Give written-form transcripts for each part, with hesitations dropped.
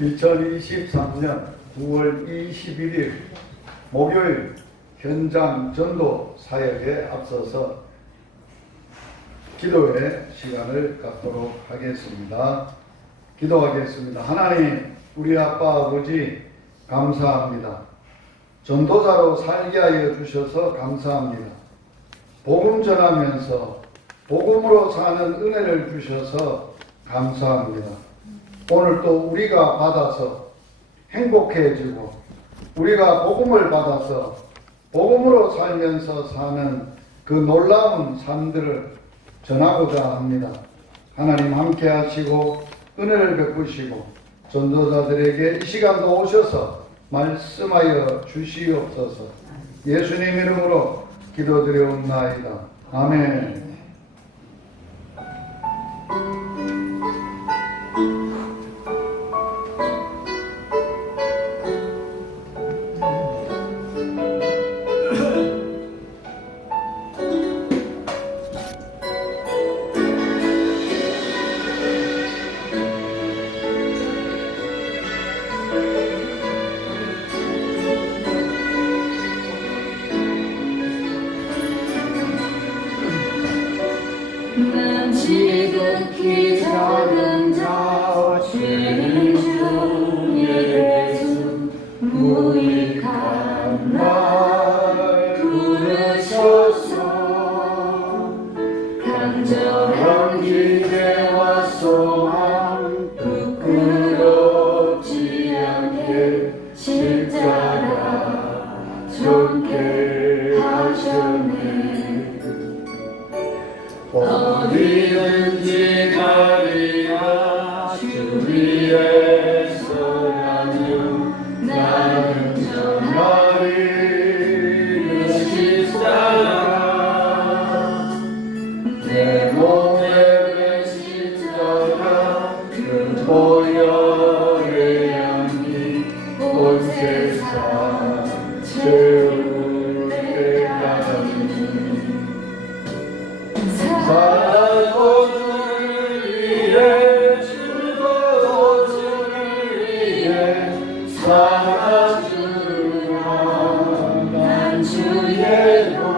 2023년 9월 21일 목요일 현장 전도 사역에 앞서서 기도의 시간을 갖도록 하겠습니다. 기도하겠습니다. 하나님, 우리 아빠 아버지 감사합니다. 전도자로 살게 하여 주셔서 감사합니다. 복음 전하면서 복음으로 사는 은혜를 주셔서 감사합니다. 오늘 또 우리가 받아서 행복해지고 우리가 복음을 받아서 복음으로 살면서 사는 그 놀라운 삶들을 전하고자 합니다. 하나님 함께 하시고 은혜를 베푸시고 전도자들에게 이 시간도 오셔서 말씀하여 주시옵소서. 예수님 이름으로 기도드려옵나이다. 아멘. 난 지극히 작은 자 죄인 중에 예수 무익한 날 부르셔서 간절한 기대와 소망 부끄럽지 않게 십자가 져게 하셨네. 어디든지 가리라 주 위에 서라면 나는 전하리 그 십자가 내 몸에 맨 십자가 그 보혈의 향이 온 세상 채울 때까지 살고 주를 위해 죽어도 주를 위해 살아주나 난 주의 nom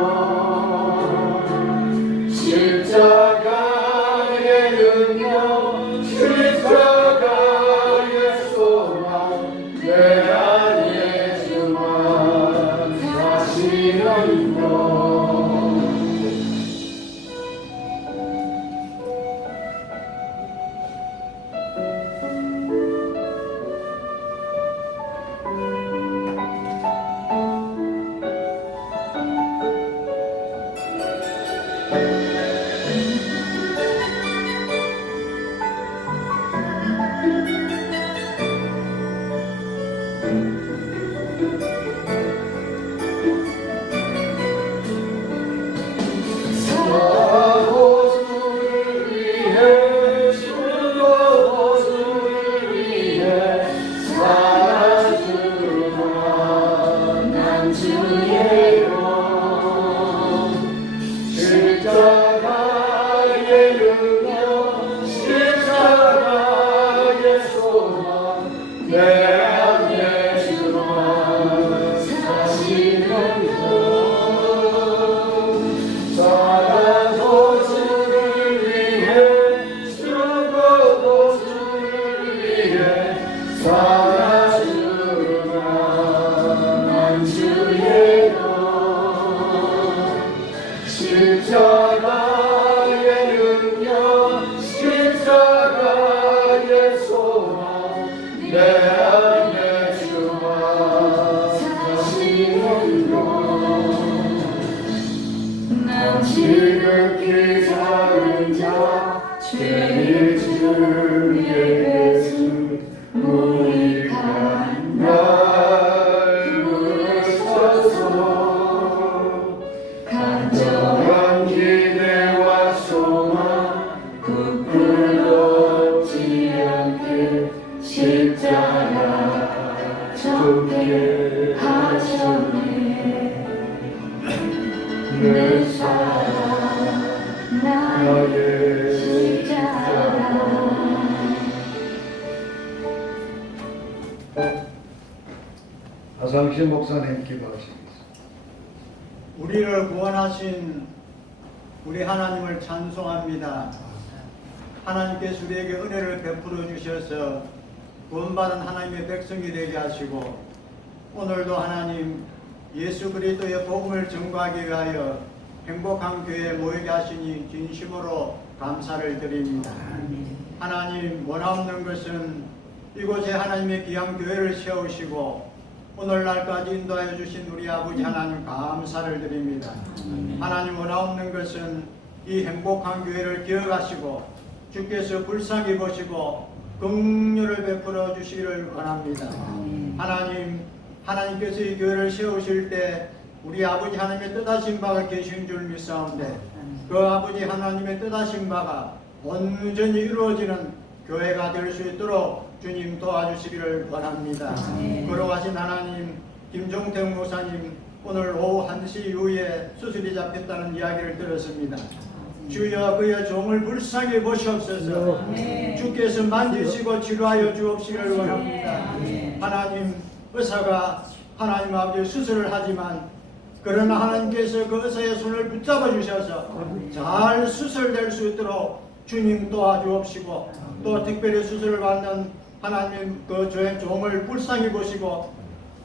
십자가의 능력 십자가의 소망 내 안에 주만 사시는 것. 십자가의 능력 십자가의 소망 내 안에 주만 사시는 것. 난 지극히 작은 자 죄인 중에 예수 무익한 날 부르셔서 간절한 기대와 소망 부끄럽지 않게 십자가 져게 하셨네. 내 사랑 나의 십자가 하상신 목사님 기도하시겠습니다. 우리를 구원하신 우리 하나님을 찬송합니다. 하나님께서 우리에게 은혜를 베풀어 주셔서 구원받은 하나님의 백성이 되게 하시고 오늘도 하나님 예수 그리스도의 복음을 전가하기 위하여 행복한 교회에 모이게 하시니 진심으로 감사를 드립니다. 하나님 원하옵는 것은 이곳에 하나님의 귀한 교회를 세우시고 오늘날까지 인도하여 주신 우리 아버지 하나님 감사를 드립니다. 하나님 원하옵는 것은 이 행복한 교회를 기억하시고 주께서 불쌍히 보시고 긍휼을 베풀어 주시기를 원합니다. 하나님께서 이 교회를 세우실 때 우리 아버지 하나님의 뜻하신 바가 계신 줄 믿사온데 그 아버지 하나님의 뜻하신 바가 온전히 이루어지는 교회가 될 수 있도록 주님 도와주시기를 원합니다. 걸어가신 하나님, 김종택 목사님 오늘 오후 1시 이후에 수술이 잡혔다는 이야기를 들었습니다. 주여 그의 종을 불쌍히 보시옵소서. 주께서 만지시고 치료하여 주옵시기를 원합니다. 하나님 의사가 하나님 아버지 수술을 하지만 그러나 하나님께서 그 의사의 손을 붙잡아 주셔서 잘 수술될 수 있도록 주님 도와주옵시고 또 특별히 수술을 받는 하나님 그 종을 불쌍히 보시고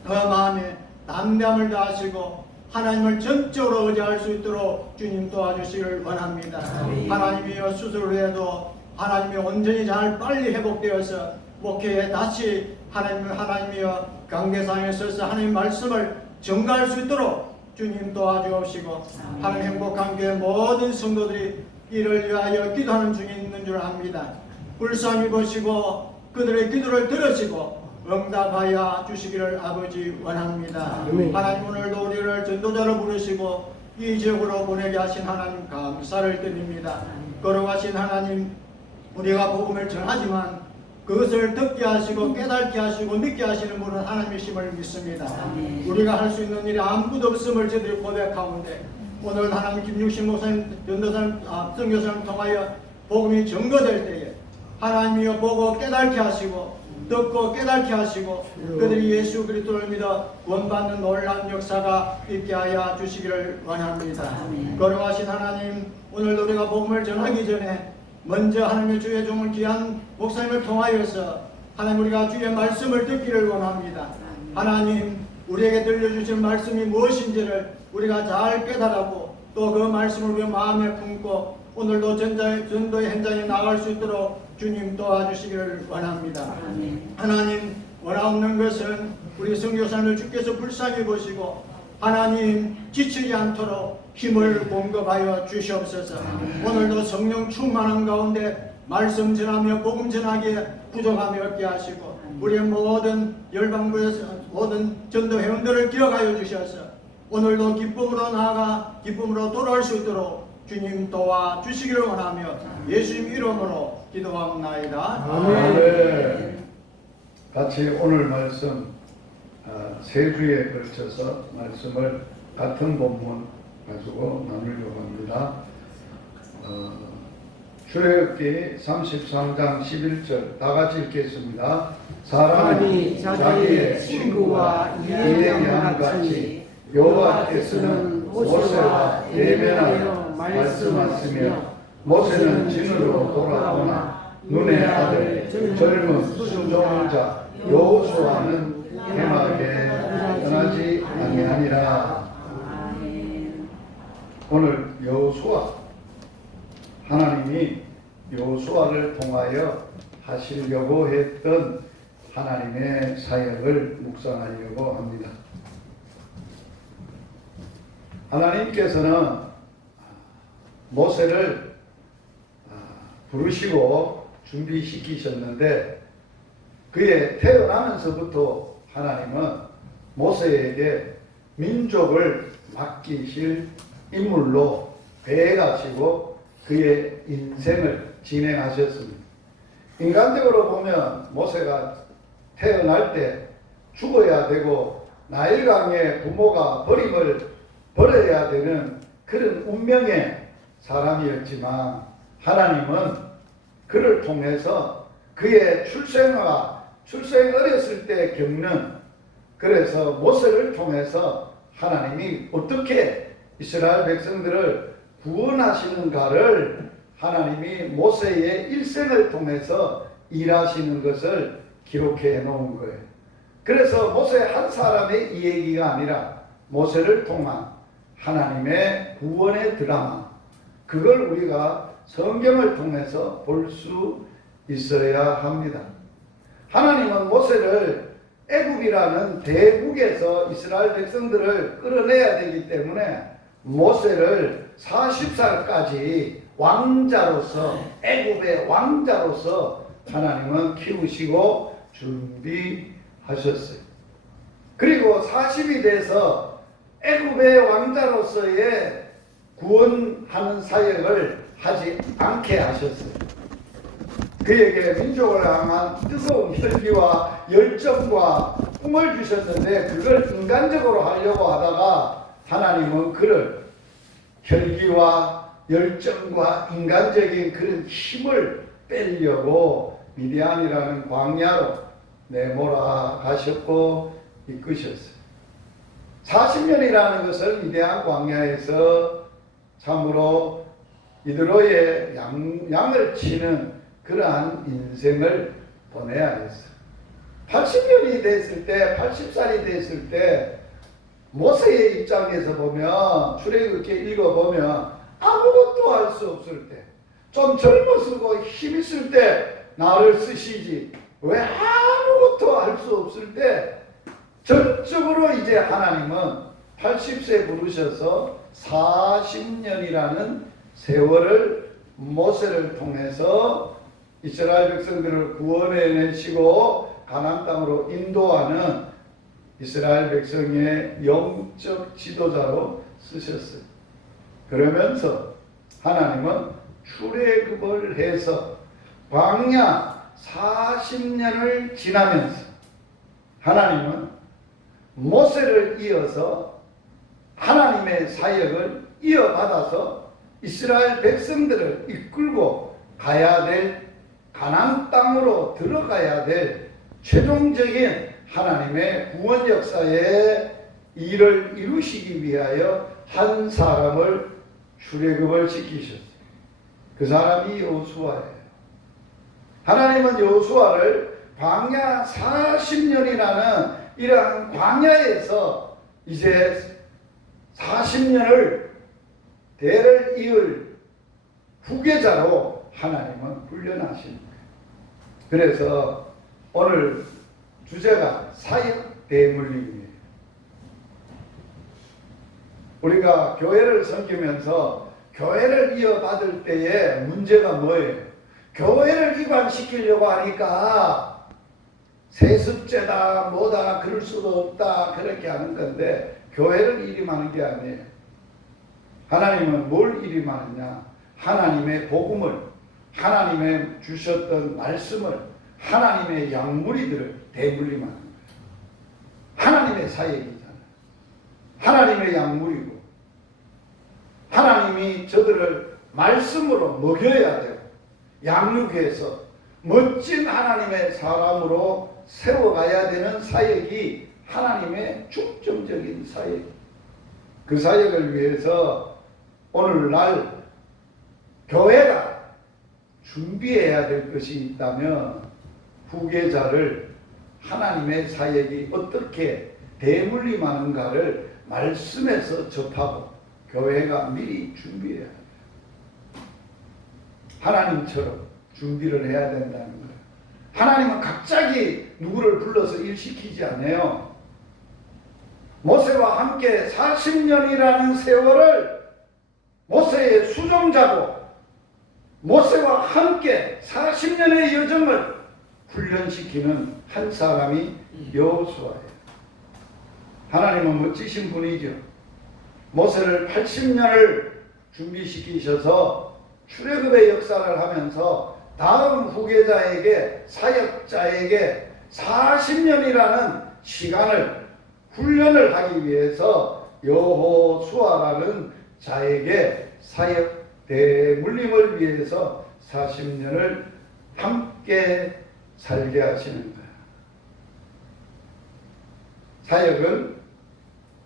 그 마음에 담대함을 다하시고 하나님을 전적으로 의지할 수 있도록 주님 도와주시기를 원합니다. 하나님이여 수술을 해도 하나님이 온전히 잘 빨리 회복되어서 목회에 다시 하나님이여 강대상에 서서 하나님 말씀을 전가할 수 있도록 주님 도와주옵시고 하나님 행복한 교회 모든 성도들이 이를 위하여 기도하는 중에 있는 줄 압니다. 불쌍히 보시고 그들의 기도를 들으시고 응답하여 주시기를 아버지 원합니다. 하나님 오늘도 우리를 전도자로 부르시고 이 지역으로 보내게 하신 하나님 감사를 드립니다. 걸어가신 하나님 우리가 복음을 전하지만 그것을 듣게 하시고 깨닫게 하시고 믿게 하시는 분은 하나님이심을 믿습니다. 우리가 할 수 있는 일이 아무것도 없음을 저들이 고백하는데 오늘 하나님 김육신 목사님 전도사님 선교사님 통하여 복음이 증거될 때에 하나님이여 보고 깨닫게 하시고 듣고 깨닫게 하시고 그들이 예수 그리스도를 믿어 구원받는 놀라운 역사가 있게 하여 주시기를 원합니다. 거룩하신 하나님 오늘 우리가 복음을 전하기 전에 먼저 하나님의 주의 종을 귀한 목사님을 통하여서 하나님 우리가 주의 말씀을 듣기를 원합니다. 하나님 우리에게 들려주신 말씀이 무엇인지를 우리가 잘 깨달았고 또 그 말씀을 우리 마음에 품고 오늘도 전도의 현장에 나갈 수 있도록 주님 도와주시기를 원합니다. 하나님 원하옵는 것은 우리 선교사님을 주께서 불쌍히 보시고 하나님 지치지 않도록 힘을 공급하여 주시옵소서. 오늘도 성령 충만한 가운데 말씀 전하며 복음 전하기에 부족함이 없게 하시고 우리의 모든 열방부에서 모든 전도 회원들을 기억하여 주셔서 오늘도 기쁨으로 나아가 기쁨으로 돌아올 수 있도록 주님 도와주시기를 원하며 예수님 이름으로 기도합나이다. 아멘. 같이 오늘 말씀 세 주에 걸쳐서 말씀을 같은 본문 가지고 나누려고 합니다. 출애굽기 33장 11절 다 같이 읽겠습니다. 사람이 자기의 친구와 이해함 같이 여호와께서는 모세와 대면하여 말씀하시며 모세는 진으로 돌아오나 눈의 아들 젊은 순종자 여호수아는 해막에 떠나지 아니하니라. 오늘 여호수아 하나님이 여호수아를 통하여 하시려고 했던 하나님의 사역을 묵상하려고 합니다. 하나님께서는 모세를 부르시고 준비시키셨는데 그의 태어나면서부터 하나님은 모세에게 민족을 맡기실 인물로 배가시고 그의 인생을 진행하셨습니다. 인간적으로 보면 모세가 태어날 때 죽어야 되고 나일강의 부모가 버림을 버려야 되는 그런 운명의 사람이었지만 하나님은 그를 통해서 그의 출생 어렸을 때 겪는 그래서 모세를 통해서 하나님이 어떻게 이스라엘 백성들을 구원하시는가를 하나님이 모세의 일생을 통해서 일하시는 것을 기록해 놓은 거예요. 그래서 모세 한 사람의 이야기가 아니라 모세를 통한 하나님의 구원의 드라마, 그걸 우리가 성경을 통해서 볼 수 있어야 합니다. 하나님은 모세를 애굽이라는 대국에서 이스라엘 백성들을 끌어내야 되기 때문에 모세를 40살까지 왕자로서, 애굽의 왕자로서 하나님은 키우시고 준비하셨어요. 그리고 40이 돼서 애굽의 왕자로서의 구원하는 사역을 하지 않게 하셨어요. 그에게 민족을 향한 뜨거운 혈기와 열정과 꿈을 주셨는데 그걸 인간적으로 하려고 하다가 하나님은 그를 혈기와 열정과 인간적인 그런 힘을 빼려고 미디안이라는 광야로 내몰아 가셨고 이끄셨어요. 40년이라는 것을 미디안 광야에서 참으로 이드로의 양을 치는 그러한 인생을 보내야 했어요. 80년이 됐을 때, 80살이 됐을 때 모세의 입장에서 보면, 출애굽기 읽어보면 아무것도 할 수 없을 때, 좀 젊었고 힘 있을 때 나를 쓰시지 왜 아무것도 할 수 없을 때 전적으로 이제 하나님은 80세 부르셔서 40년이라는 세월을 모세를 통해서 이스라엘 백성들을 구원해내시고 가나안 땅으로 인도하는 이스라엘 백성의 영적 지도자로 쓰셨어요. 그러면서 하나님은 출애굽을 해서 광야 40년을 지나면서 하나님은 모세를 이어서 하나님의 사역을 이어받아서 이스라엘 백성들을 이끌고 가야 될 가나안 땅으로 들어가야 될 최종적인 하나님의 구원 역사의 일을 이루시기 위하여 한 사람을 출애굽을 시키셨어요. 그 사람이 여호수아예요. 하나님은 여호수아를 광야 40년이라는 이러한 광야에서 이제 40년을 대를 이을 후계자로 하나님은 훈련하신 거예요. 그래서 오늘 주제가 사역 대물림이에요. 우리가 교회를 섬기면서 교회를 이어받을 때에 문제가 뭐예요? 교회를 이관시키려고 하니까 세습제다 뭐다 그럴 수도 없다 그렇게 하는 건데 교회를 이임하는 게 아니에요. 하나님은 뭘 이임하느냐? 하나님의 복음을, 하나님의 주셨던 말씀을, 하나님의 양무리들을 대물림하는 거예요. 하나님의 사역이잖아요. 하나님의 양무리고 하나님이 저들을 말씀으로 먹여야 돼요. 양육해서 멋진 하나님의 사람으로 세워가야 되는 사역이 하나님의 중점적인 사역. 그 사역을 위해서 오늘날 교회가 준비해야 될 것이 있다면 후계자를 하나님의 사역이 어떻게 대물림하는가를 말씀에서 접하고 교회가 미리 준비해야 해요. 하나님처럼 준비를 해야 된다는 거예요. 하나님은 갑자기 누구를 불러서 일시키지 않아요. 모세와 함께 40년이라는 세월을 모세의 수종자고 모세와 함께 40년의 여정을 훈련시키는 한 사람이 여호수아예요. 하나님은 멋지신 분이죠. 모세를 80년을 준비시키셔서 출애굽의 역사를 하면서 다음 후계자에게 사역자에게 40년이라는 시간을 훈련을 하기 위해서 여호수아라는 자에게 사역 대물림을 위해서 40년을 함께 살게 하시는 거예요. 사역은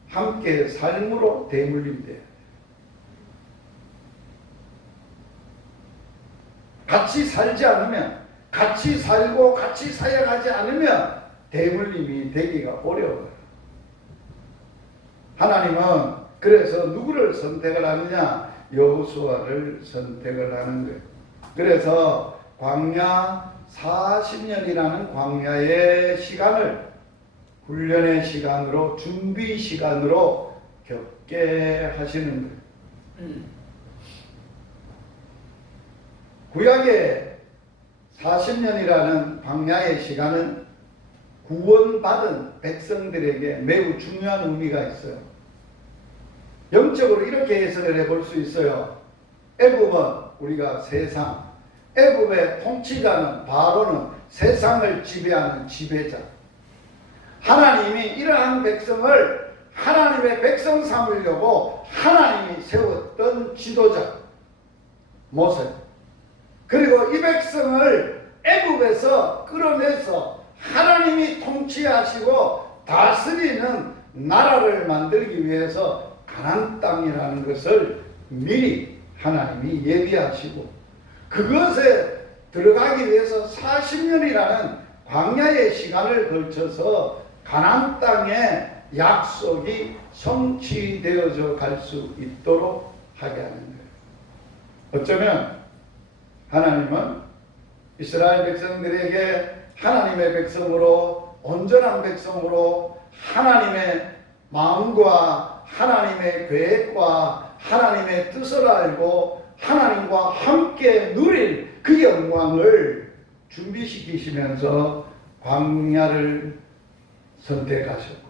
함께 삶으로 대물림돼야 돼. 같이 살지 않으면, 같이 살고 같이 사역하지 않으면 대물림이 되기가 어려워요. 하나님은 그래서 누구를 선택을 하느냐? 여호수아를 선택을 하는 거예요. 그래서 광야 40년이라는 광야의 시간을 훈련의 시간으로, 준비 시간으로 겪게 하시는 거예요. 구약의 40년이라는 광야의 시간은 구원받은 백성들에게 매우 중요한 의미가 있어요. 영적으로 이렇게 해석을 해볼 수 있어요. 애굽은 우리가 세상, 애굽의 통치자는 바로는 세상을 지배하는 지배자. 하나님이 이러한 백성을 하나님의 백성 삼으려고 하나님이 세웠던 지도자 모세. 그리고 이 백성을 애굽에서 끌어내서 하나님이 통치하시고 다스리는 나라를 만들기 위해서 가나안 땅이라는 것을 미리 하나님이 예비하시고 그것에 들어가기 위해서 40년이라는 광야의 시간을 걸쳐서 가나안 땅의 약속이 성취되어져 갈 수 있도록 하게 하는 거예요. 어쩌면 하나님은 이스라엘 백성들에게 하나님의 백성으로, 온전한 백성으로 하나님의 마음과 하나님의 계획과 하나님의 뜻을 알고 하나님과 함께 누릴 그 영광을 준비시키시면서 광야를 선택하셨고,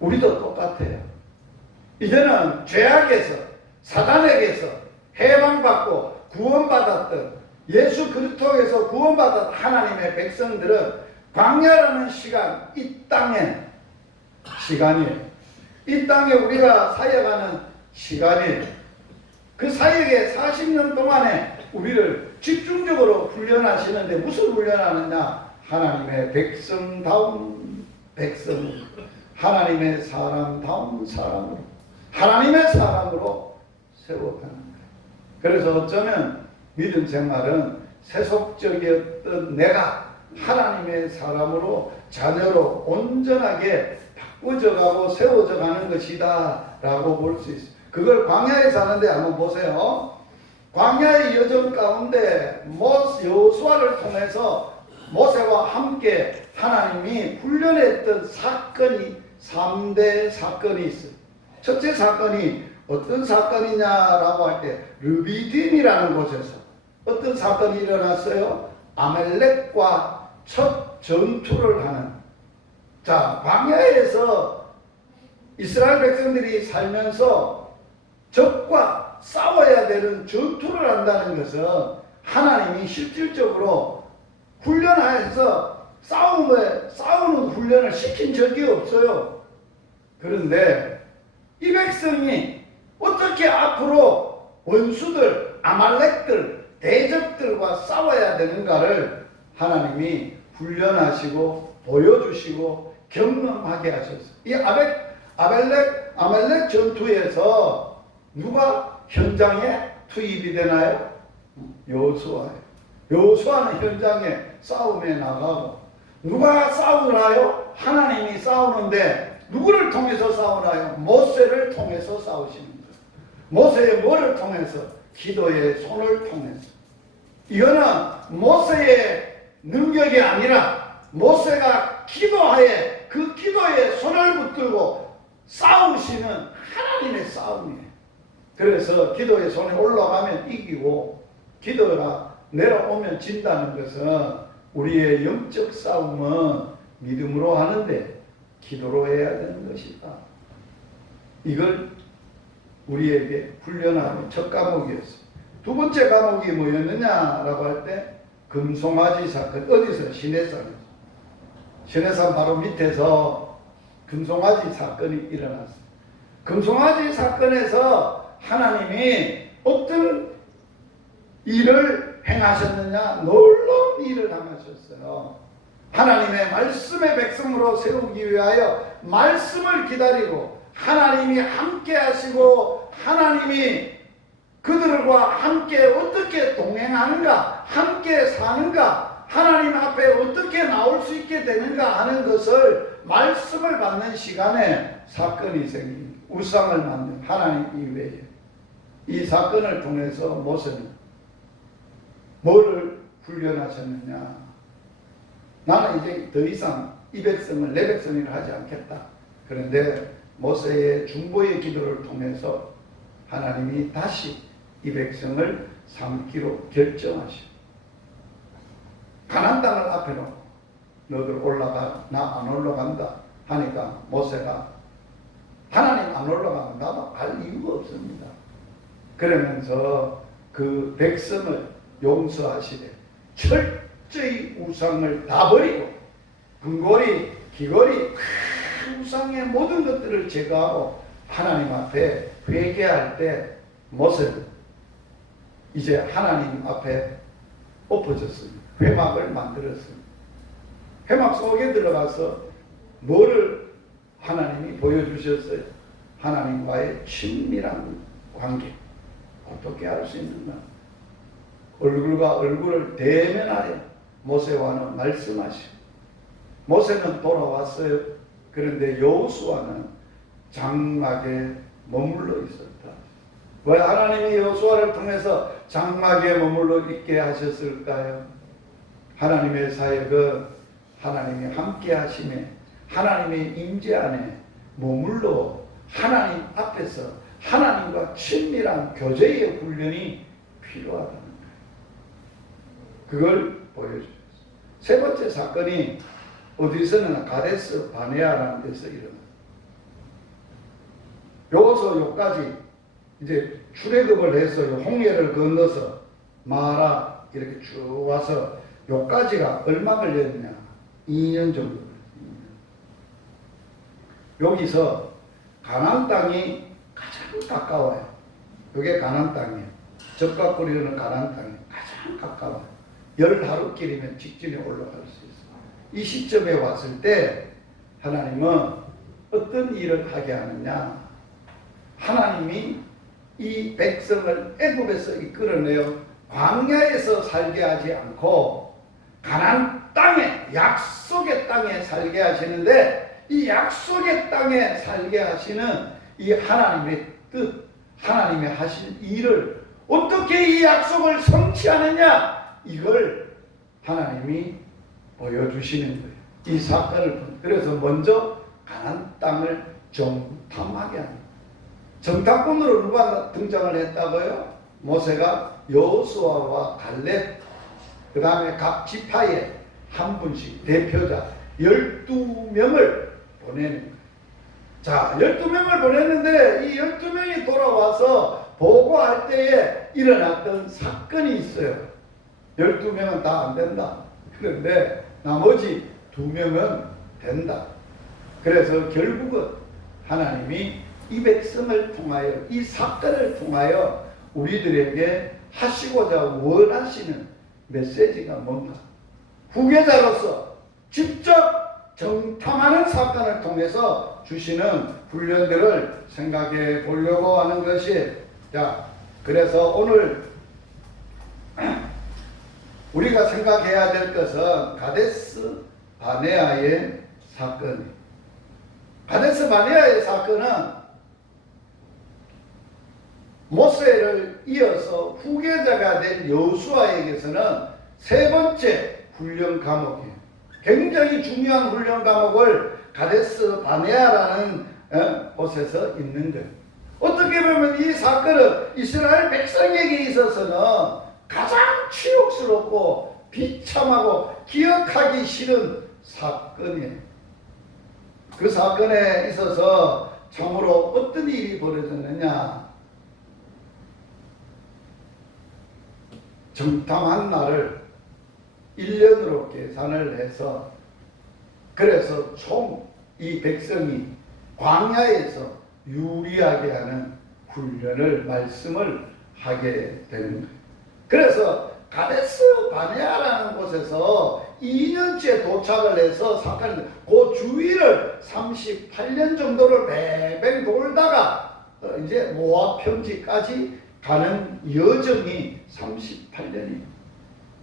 우리도 똑같아요. 이제는 죄악에서, 사단에게서 해방받고 구원받았던, 예수 그리스도에서 구원받았던 하나님의 백성들은 광야라는 시간, 이 땅의 시간이에요. 이 땅에 우리가 사역하는 시간이에요. 그 사역의 40년 동안에 우리를 집중적으로 훈련하시는데 무슨 훈련하느냐? 하나님의 백성다운 백성, 하나님의 사람다운 사람으로, 하나님의 사람으로 세워가는 거예요. 그래서 어쩌면 믿음 생활은 세속적이었던 내가 하나님의 사람으로, 자녀로 온전하게 바꾸어가고 세워져 가는 것이다 라고 볼 수 있어요. 그걸 광야에 사는데 한번 보세요. 광야의 여정 가운데 여호수아를 통해서 모세와 함께 하나님이 훈련했던 사건이 3대 사건이 있어요. 첫째 사건이 어떤 사건이냐라고 할 때 르비딤이라는 곳에서 어떤 사건이 일어났어요? 아멜렉과 첫 전투를 하는. 자, 광야에서 이스라엘 백성들이 살면서 적과 싸워야 되는 전투를 한다는 것은 하나님이 실질적으로 훈련해서 싸우는 훈련을 시킨 적이 없어요. 그런데 이 백성이 어떻게 앞으로 원수들, 아말렉들, 대적들과 싸워야 되는가를 하나님이 훈련하시고 보여주시고 경험하게 하셨어요. 이 아말렉 전투에서 누가 현장에 투입이 되나요? 여호수아예요. 여호수아는 현장에 싸움에 나가고, 누가 싸우나요? 하나님이 싸우는데 누구를 통해서 싸우나요? 모세를 통해서 싸우시는 거예요. 모세의 뭐를 통해서? 기도의 손을 통해서. 이거는 모세의 능력이 아니라 모세가 기도하에 그 기도의 손을 붙들고 싸우시는 하나님의 싸움이에요. 그래서 기도의 손에 올라가면 이기고 기도가 내려오면 진다는 것은 우리의 영적 싸움은 믿음으로 하는데 기도로 해야 되는 것이다. 이걸 우리에게 훈련하는 첫 과목이었어요. 두 번째 과목이 뭐였느냐라고 할 때 금송아지 사건. 어디서? 시내산에서. 시내산 바로 밑에서 금송아지 사건이 일어났어요. 금송아지 사건에서 하나님이 어떤 일을 행하셨느냐? 놀라운 일을 행하셨어요. 하나님의 말씀의 백성으로 세우기 위하여 말씀을 기다리고 하나님이 함께 하시고 하나님이 그들과 함께 어떻게 동행하는가, 함께 사는가, 하나님 앞에 어떻게 나올 수 있게 되는가 하는 것을 말씀을 받는 시간에 사건이 생깁니다. 우상을 만든 하나님 이외에. 이 사건을 통해서 모세는 뭐를 훈련하셨느냐? 나는 이제 더 이상 이 백성을 내 백성이라 하지 않겠다. 그런데 모세의 중보의 기도를 통해서 하나님이 다시 이 백성을 삼기로 결정하시고 가나안 땅을 앞에 놓고 너들 올라가, 나 안 올라간다 하니까 모세가 하나님 안 올라가면 나도 갈 이유가 없습니다. 그러면서 그 백성을 용서하시되 철저히 우상을 다 버리고 금고리, 귀걸이, 큰 우상의 모든 것들을 제거하고 하나님 앞에 회개할 때 모세는 이제 하나님 앞에 엎어졌습니다. 회막을 만들었습니다. 회막 속에 들어가서 뭐를 하나님이 보여주셨어요? 하나님과의 친밀한 관계. 어떻게 할 수 있는가? 얼굴과 얼굴을 대면하여 모세와는 말씀하시고 모세는 돌아왔어요. 그런데 여호수아는 장막에 머물러 있었다. 왜 하나님이 여호수아를 통해서 장막에 머물러 있게 하셨을까요? 하나님의 사역은 하나님이 함께 하심에 하나님의 임재 안에 머물러 하나님 앞에서 하나님과 친밀한 교제의 훈련이 필요하다는 거예요. 그걸 보여주셨어요. 세 번째 사건이 어디서는 가데스 바네아라는 데서 일어났어요. 여기서 여기까지 이제 출애굽을 해서 홍해를 건너서 마라 이렇게 쭉 와서 여기까지가 얼마 걸렸냐? 2년 정도 걸렸어요. 여기서 가나안 땅이 가장 가까워요. 이게 가나안 땅이에요. 적과 꾸리는 가나안 땅이 가장 가까워요. 10하루길이면 직진에 올라갈 수 있어요. 이 시점에 왔을 때 하나님은 어떤 일을 하게 하느냐? 하나님이 이 백성을 애굽에서 이끌어내어 광야에서 살게 하지 않고 가나안 땅에, 약속의 땅에 살게 하시는데 이 약속의 땅에 살게 하시는 이 하나님의 뜻, 하나님이 하실 일을 어떻게 이 약속을 성취하느냐? 이걸 하나님이 보여주시는 거예요. 이 사건을 그래서 먼저 가나안 땅을 정탐하게 합니다. 정탐꾼으로 누가 등장을 했다고요? 모세가 여호수아와 갈렙, 그 다음에 각 지파에 한 분씩 대표자 12명을 보내는 거예요. 자, 12명을 보냈는데 이 12명이 돌아와서 보고할 때에 일어났던 사건이 있어요. 12명은 다 안 된다. 그런데 나머지 2명은 된다. 그래서 결국은 하나님이 이 백성을 통하여 이 사건을 통하여 우리들에게 하시고자 원하시는 메시지가 뭔가? 후계자로서 직접 정탐하는 사건을 통해서 주시는 훈련들을 생각해 보려고 하는 것이, 자, 그래서 오늘 우리가 생각해야 될 것은 가데스 바네아의 사건이에요. 가데스 바네아의 사건은 모세를 이어서 후계자가 된 여호수아에게서는 세 번째 훈련 과목이에요. 굉장히 중요한 훈련 과목을 가데스 바네아라는 곳에서 있는 거예요. 어떻게 보면 이 사건은 이스라엘 백성에게 있어서는 가장 치욕스럽고 비참하고 기억하기 싫은 사건이에요. 그 사건에 있어서 참으로 어떤 일이 벌어졌느냐? 정탐한 날을 1년으로 계산을 해서 그래서 총 이 백성이 광야에서 유리하게 하는 훈련을 말씀을 하게 되는 거예요. 그래서 가데스 바네아라는 곳에서 2년째 도착을 해서 사건이 그 주위를 38년 정도를 뱅뱅 돌다가 이제 모압 평지까지 가는 여정이 38년입니다.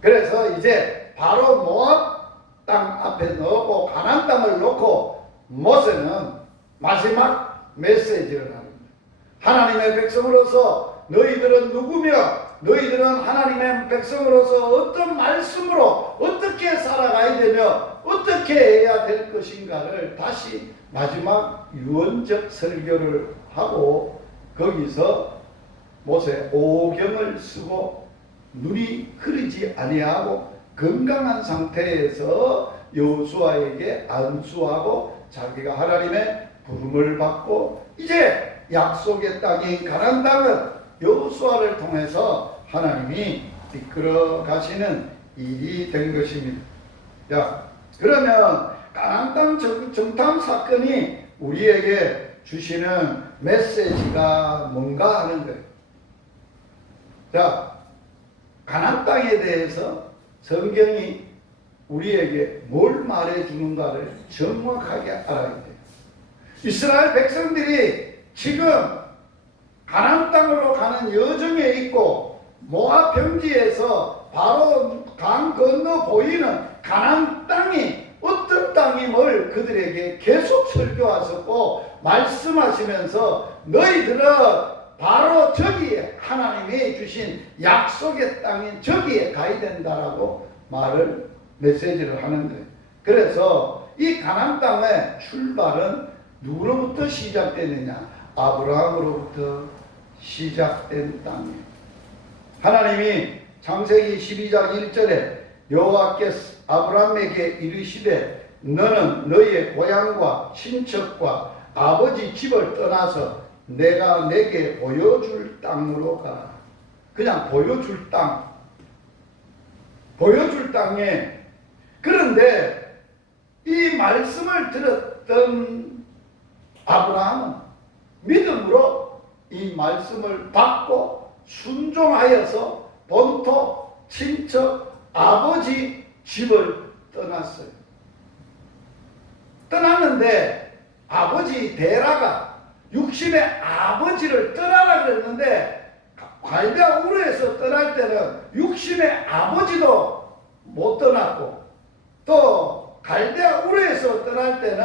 그래서 이제 바로 모압 땅 앞에 넣고 가나안 땅을 놓고 모세는 마지막 메시지를 합니다. 하나님의 백성으로서 너희들은 누구며 너희들은 하나님의 백성으로서 어떤 말씀으로 어떻게 살아가야 되며 어떻게 해야 될 것인가를 다시 마지막 유언적 설교를 하고 거기서 모세 오경을 쓰고 눈이 흐리지 아니하고 건강한 상태에서 여호수아에게 안수하고 자기가 하나님의 부름을 받고 이제 약속의 땅인 가나안 땅은 여호수아를 통해서 하나님이 이끌어 가시는 일이 된 것입니다. 자, 그러면 가나안 땅 정탐 사건이 우리에게 주시는 메시지가 뭔가 하는 거예요. 자, 가나안 땅에 대해서 성경이 우리에게 뭘 말해주는가를 정확하게 알아야 돼요. 이스라엘 백성들이 지금 가나안 땅으로 가는 여정에 있고 모압 평지에서 바로 강 건너 보이는 가나안 땅이 어떤 땅임을 그들에게 계속 설교하셨고 말씀하시면서 너희들은 바로 저기에 하나님이 주신 약속의 땅인 저기에 가야 된다라고 메시지를 하는데, 그래서 이 가나안 땅의 출발은 누구로부터 시작되느냐? 아브라함으로부터 시작된 땅이에요. 하나님이 창세기 12장 1절에 여호와께서 아브라함에게 이르시되 너는 너희의 고향과 친척과 아버지 집을 떠나서 내가 내게 보여줄 땅으로 가라. 그냥 보여줄 땅. 보여줄 땅에. 그런데 이 말씀을 들었던 아브라함은 믿음으로 이 말씀을 받고 순종하여서 본토, 친척, 아버지 집을 떠났어요. 떠났는데 아버지 데라가 육신의 아버지를 떠나라 그랬는데 갈대아 우르에서 떠날 때는 육신의 아버지도 못 떠났고 또 갈대아 우르에서 떠날 때는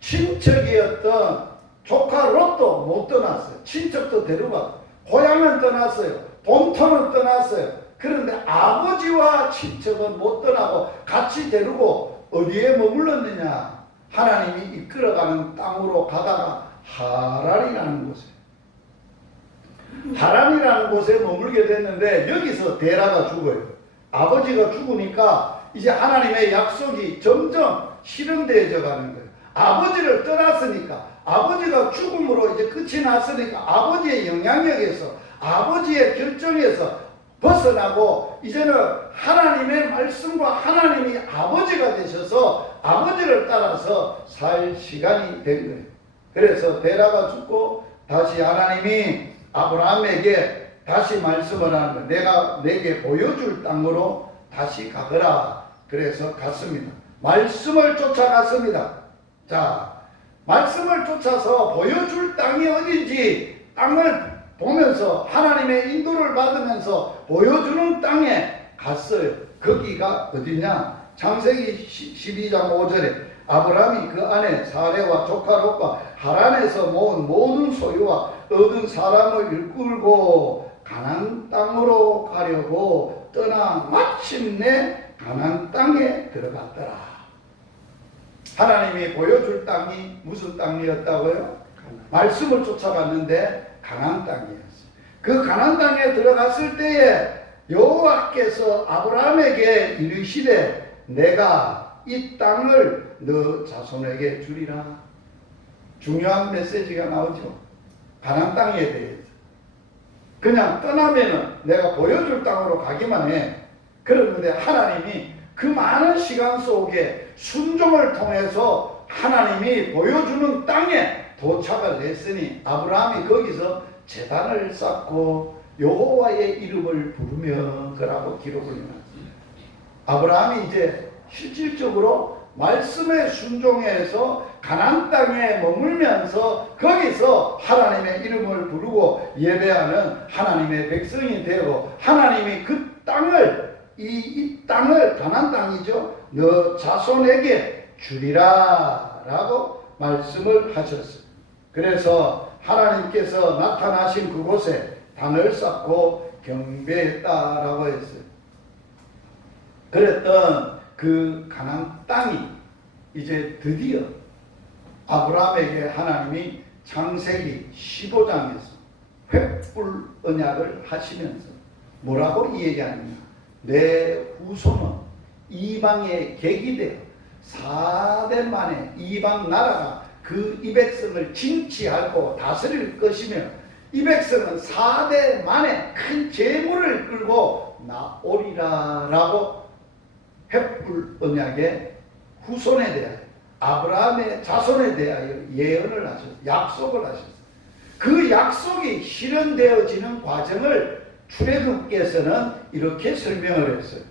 친척이었던 조카 롯도 못 떠났어요. 친척도 데려가 고향은 떠났어요. 본토는 떠났어요. 그런데 아버지와 친척은 못 떠나고 같이 데리고 어디에 머물렀느냐? 하나님이 이끌어가는 땅으로 가다가 하란이라는 곳에 하란이라는 곳에 머물게 됐는데 여기서 데라가 죽어요. 아버지가 죽으니까 이제 하나님의 약속이 점점 실현되어져 가는 거예요. 아버지를 떠났으니까 아버지가 죽음으로 이제 끝이 났으니까 아버지의 영향력에서 아버지의 결정에서 벗어나고 이제는 하나님의 말씀과 하나님이 아버지가 되셔서 아버지를 따라서 살 시간이 된 거예요. 그래서 데라가 죽고 다시 하나님이 아브라함에게 다시 말씀을 하는 거예요. 내가 내게 보여줄 땅으로 다시 가거라. 그래서 갔습니다. 말씀을 쫓아갔습니다. 자, 말씀을 쫓아서 보여줄 땅이 어딘지 땅을 보면서 하나님의 인도를 받으면서 보여주는 땅에 갔어요. 거기가 어디냐? 창세기 12장 5절에 아브라함이 그 안에 사레와 조카 롯과 하란에서 모은 모든 소유와 얻은 사람을 이끌고 가나안 땅으로 가려고 떠나 마침내 가나안 땅에 들어갔더라. 하나님이 보여줄 땅이 무슨 땅이었다고요? 말씀을 쫓아갔는데 가나안 땅이었어요. 그 가나안 땅에 들어갔을 때에 여호와께서 아브라함에게 이르시되 내가 이 땅을 너 자손에게 주리라. 중요한 메시지가 나오죠. 가나안 땅에 대해서. 그냥 떠나면은 내가 보여줄 땅으로 가기만 해. 그런데 하나님이 그 많은 시간 속에 순종을 통해서 하나님이 보여주는 땅에 도착을 했으니 아브라함이 거기서 제단을 쌓고 여호와의 이름을 부르며 그라고 기록을 해놨습니다. 아브라함이 이제 실질적으로 말씀에 순종해서 가나안 땅에 머물면서 거기서 하나님의 이름을 부르고 예배하는 하나님의 백성이 되고 하나님이 그 땅을 이 땅을 가나안 땅이죠. 너 자손에게 주리라 라고 말씀을 하셨어요. 그래서 하나님께서 나타나신 그곳에 단을 쌓고 경배했다라고 했어요. 그랬던 그 가나안 땅이 이제 드디어 아브라함에게 하나님이 창세기 15장에서 횃불 언약을 하시면서 뭐라고 얘기하느냐. 내 후손은 이방의 객이 되어 4대 만에 이방 나라가 그 이 백성을 징치하고 다스릴 것이며 이 백성은 4대 만에 큰 재물을 끌고 나오리라 라고 횃불 언약의 후손에 대하여 아브라함의 자손에 대하여 예언을 하셨어요. 약속을 하셨어요. 그 약속이 실현되어지는 과정을 출애굽기에서는 이렇게 설명을 했어요.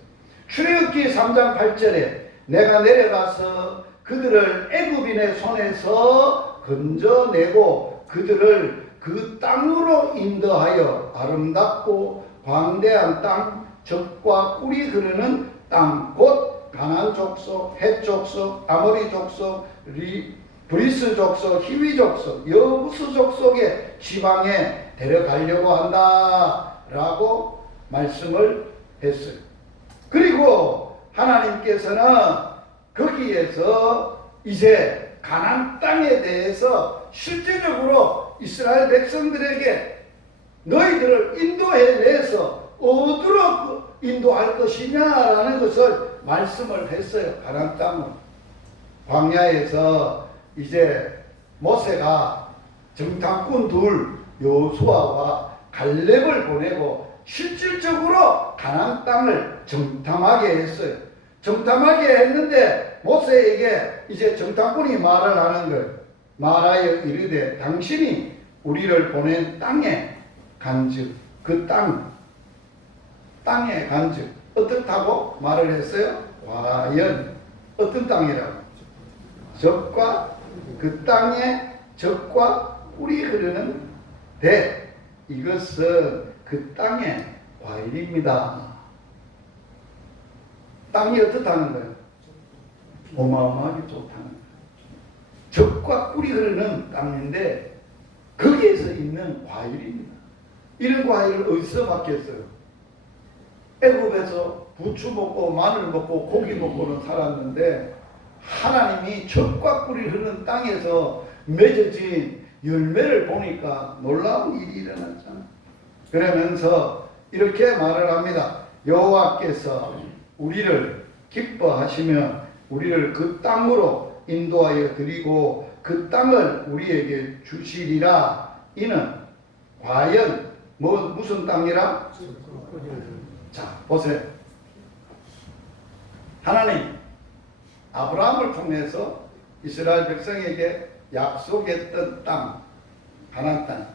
출애굽기 3장 8절에 내가 내려가서 그들을 애굽인의 손에서 건져내고 그들을 그 땅으로 인도하여 아름답고 광대한 땅, 젖과 꿀이 흐르는 땅, 곧 가나안 족속, 헷 족속, 아모리 족속, 브리스 족속, 히위 족속, 여부스 족속의 지방에 데려가려고 한다라고 말씀을 했어요. 그리고 하나님께서는 거기에서 이제 가나안 땅에 대해서 실제적으로 이스라엘 백성들에게 너희들을 인도해내서 어디로 인도할 것이냐라는 것을 말씀을 했어요. 가나안 땅을. 광야에서 이제 모세가 정탐꾼 둘 여호수아와 갈렙을 보내고 실질적으로 가나안 땅을 정탐하게 했어요. 정탐하게 했는데 모세에게 이제 정탐꾼이 말을 하는 거예요. 말하여 이르되 당신이 우리를 보낸 땅에 간즉 그 땅에 간즉 어떻다고 말을 했어요? 과연 어떤 땅이라고? 젖과 그 땅에 젖과 꿀이 흐르는 대, 이것은 그 땅의 과일입니다. 땅이 어떻다는 거예요? 어마어마하게 좋다는 거예요. 젖과 꿀이 흐르는 땅인데 거기에서 있는 과일입니다. 이런 과일을 어디서 받겠어요? 애굽에서 부추 먹고 마늘 먹고 고기 먹고는 살았는데 하나님이 젖과 꿀이 흐르는 땅에서 맺어진 열매를 보니까 놀라운 일이 일어났잖아요. 그러면서 이렇게 말을 합니다. 여호와께서 우리를 기뻐하시며 우리를 그 땅으로 인도하여 드리고 그 땅을 우리에게 주시리라. 이는 과연 무슨 땅이라? 자, 보세요. 하나님 아브라함을 통해서 이스라엘 백성에게 약속했던 땅, 가나안 땅.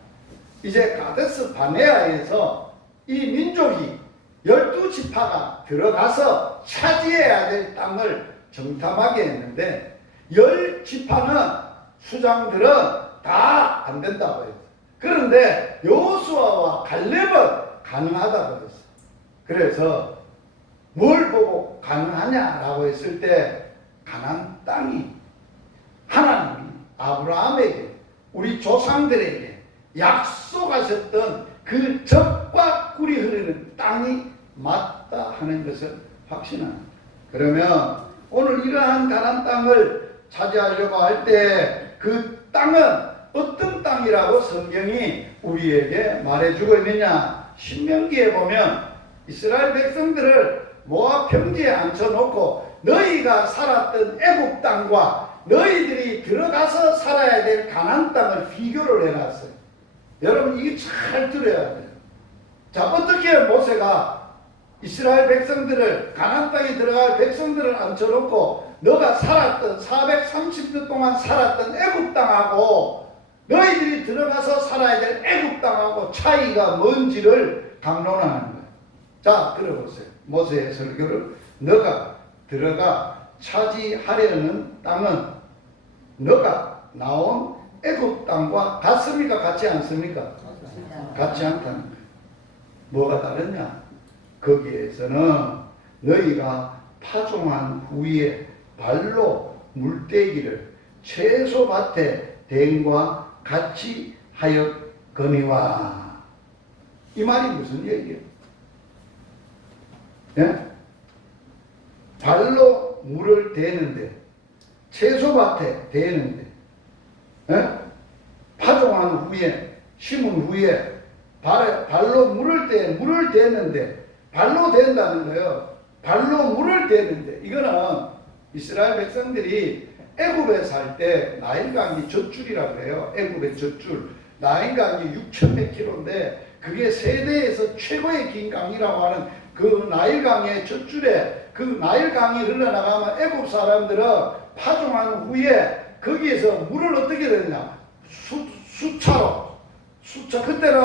이제 가데스 바네아에서 이 민족이 12지파가 들어가서 차지해야 될 땅을 정탐하게 했는데 10지파는 수장들은 다 안 된다고 했어요. 그런데 여호수아와 갈렙은 가능하다고 했어요. 그래서 뭘 보고 가능하냐라고 했을 때 가나안 땅이 하나님이 아브라함에게 우리 조상들에게 약속하셨던 그 젖과 꿀이 흐르는 땅이 맞다 하는 것을 확신합니다. 그러면 오늘 이러한 가나안 땅을 차지하려고 할 때 그 땅은 어떤 땅이라고 성경이 우리에게 말해주고 있느냐. 신명기에 보면 이스라엘 백성들을 모압 평지에 앉혀놓고 너희가 살았던 애굽 땅과 너희들이 들어가서 살아야 될 가나안 땅을 비교를 해놨어요. 여러분 이게 잘 들어야 돼요. 자, 어떻게 모세가 이스라엘 백성들을 가나안 땅에 들어갈 백성들을 앉혀놓고 너가 살았던 430년 동안 살았던 애굽 땅하고 너희들이 들어가서 살아야 될 애굽 땅하고 차이가 뭔지를 강론하는 거예요. 자, 들어보세요. 모세의 설교를 너가 들어가 차지하려는 땅은 너가 나온 애굽 땅과 같습니까? 같지 않습니까? 같지 않다는 거예요. 뭐가 다르냐? 거기에서는 너희가 파종한 후에 발로 물대기를 채소밭에 댐과 같이 하였거니와. 이 말이 무슨 얘기예요? 예? 발로 물을 대는데, 채소밭에 대는데, 예? 파종한 후에, 심은 후에 발로 물을 대는데, 발로 댄다는 거예요. 발로 물을 대는데, 이거는 이스라엘 백성들이 애굽에 살 때 나일강이 젖줄이라고 해요. 애굽의 젖줄. 나일강이 6,100 킬로인데 그게 세대에서 최고의 긴 강이라고 하는 그 나일강의 젖줄에, 그 나일강이 흘러나가면 애굽 사람들은 파종한 후에 거기에서 물을 어떻게 되느냐? 수차로. 그때는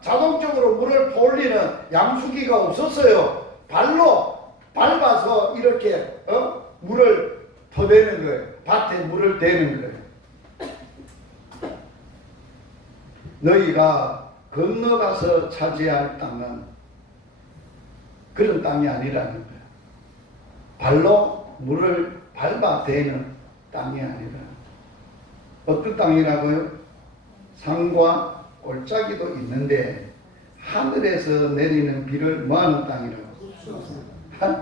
자동적으로 물을 퍼올리는 양수기가 없었어요. 발로 밟아서 이렇게 물을 퍼대는 거예요. 밭에 물을 대는 거예요. 너희가 건너가서 차지할 땅은 그런 땅이 아니라는 거예요. 발로 물을 밟아 대는 땅이 아니라. 어떤 땅이라고요? 산과 골짜기도 있는데 하늘에서 내리는 비를 뭐하는 땅이라고?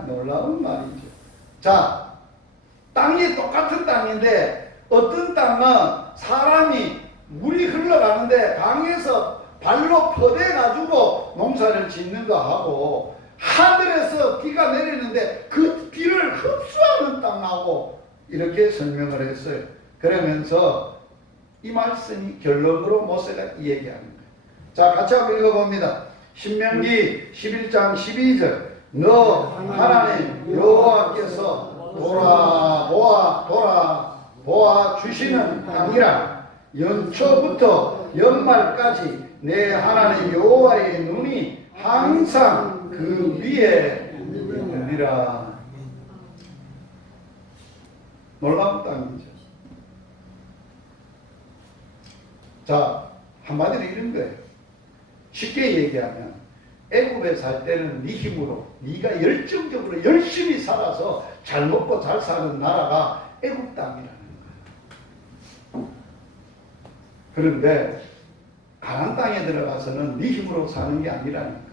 놀라운 말이죠. 자, 땅이 똑같은 땅인데 어떤 땅은 사람이 물이 흘러가는데 강에서 발로 퍼대가지고 농사를 짓는 거하고, 하늘에서 비가 내리는데 그 비를 흡수하는 땅하고 이렇게 설명을 했어요. 그러면서 이 말씀이 결론으로 모세가 이 얘기하는 거예요. 자, 같이 한번 읽어봅니다. 신명기 11장 12절. 너 하나님 여호와께서 보아 주시는 땅이라. 연초부터 연말까지 내 하나님 여호와의 눈이 항상 그 위에 있느니라. 놀라운 땅이죠. 자, 한마디로 이런 거예요. 쉽게 얘기하면 애굽에 살 때는 네 힘으로 네가 열정적으로 열심히 살아서 잘 먹고 잘 사는 나라가 애굽 땅이라는 거예요. 그런데 가나안 땅에 들어가서는 네 힘으로 사는 게 아니라는 거예요.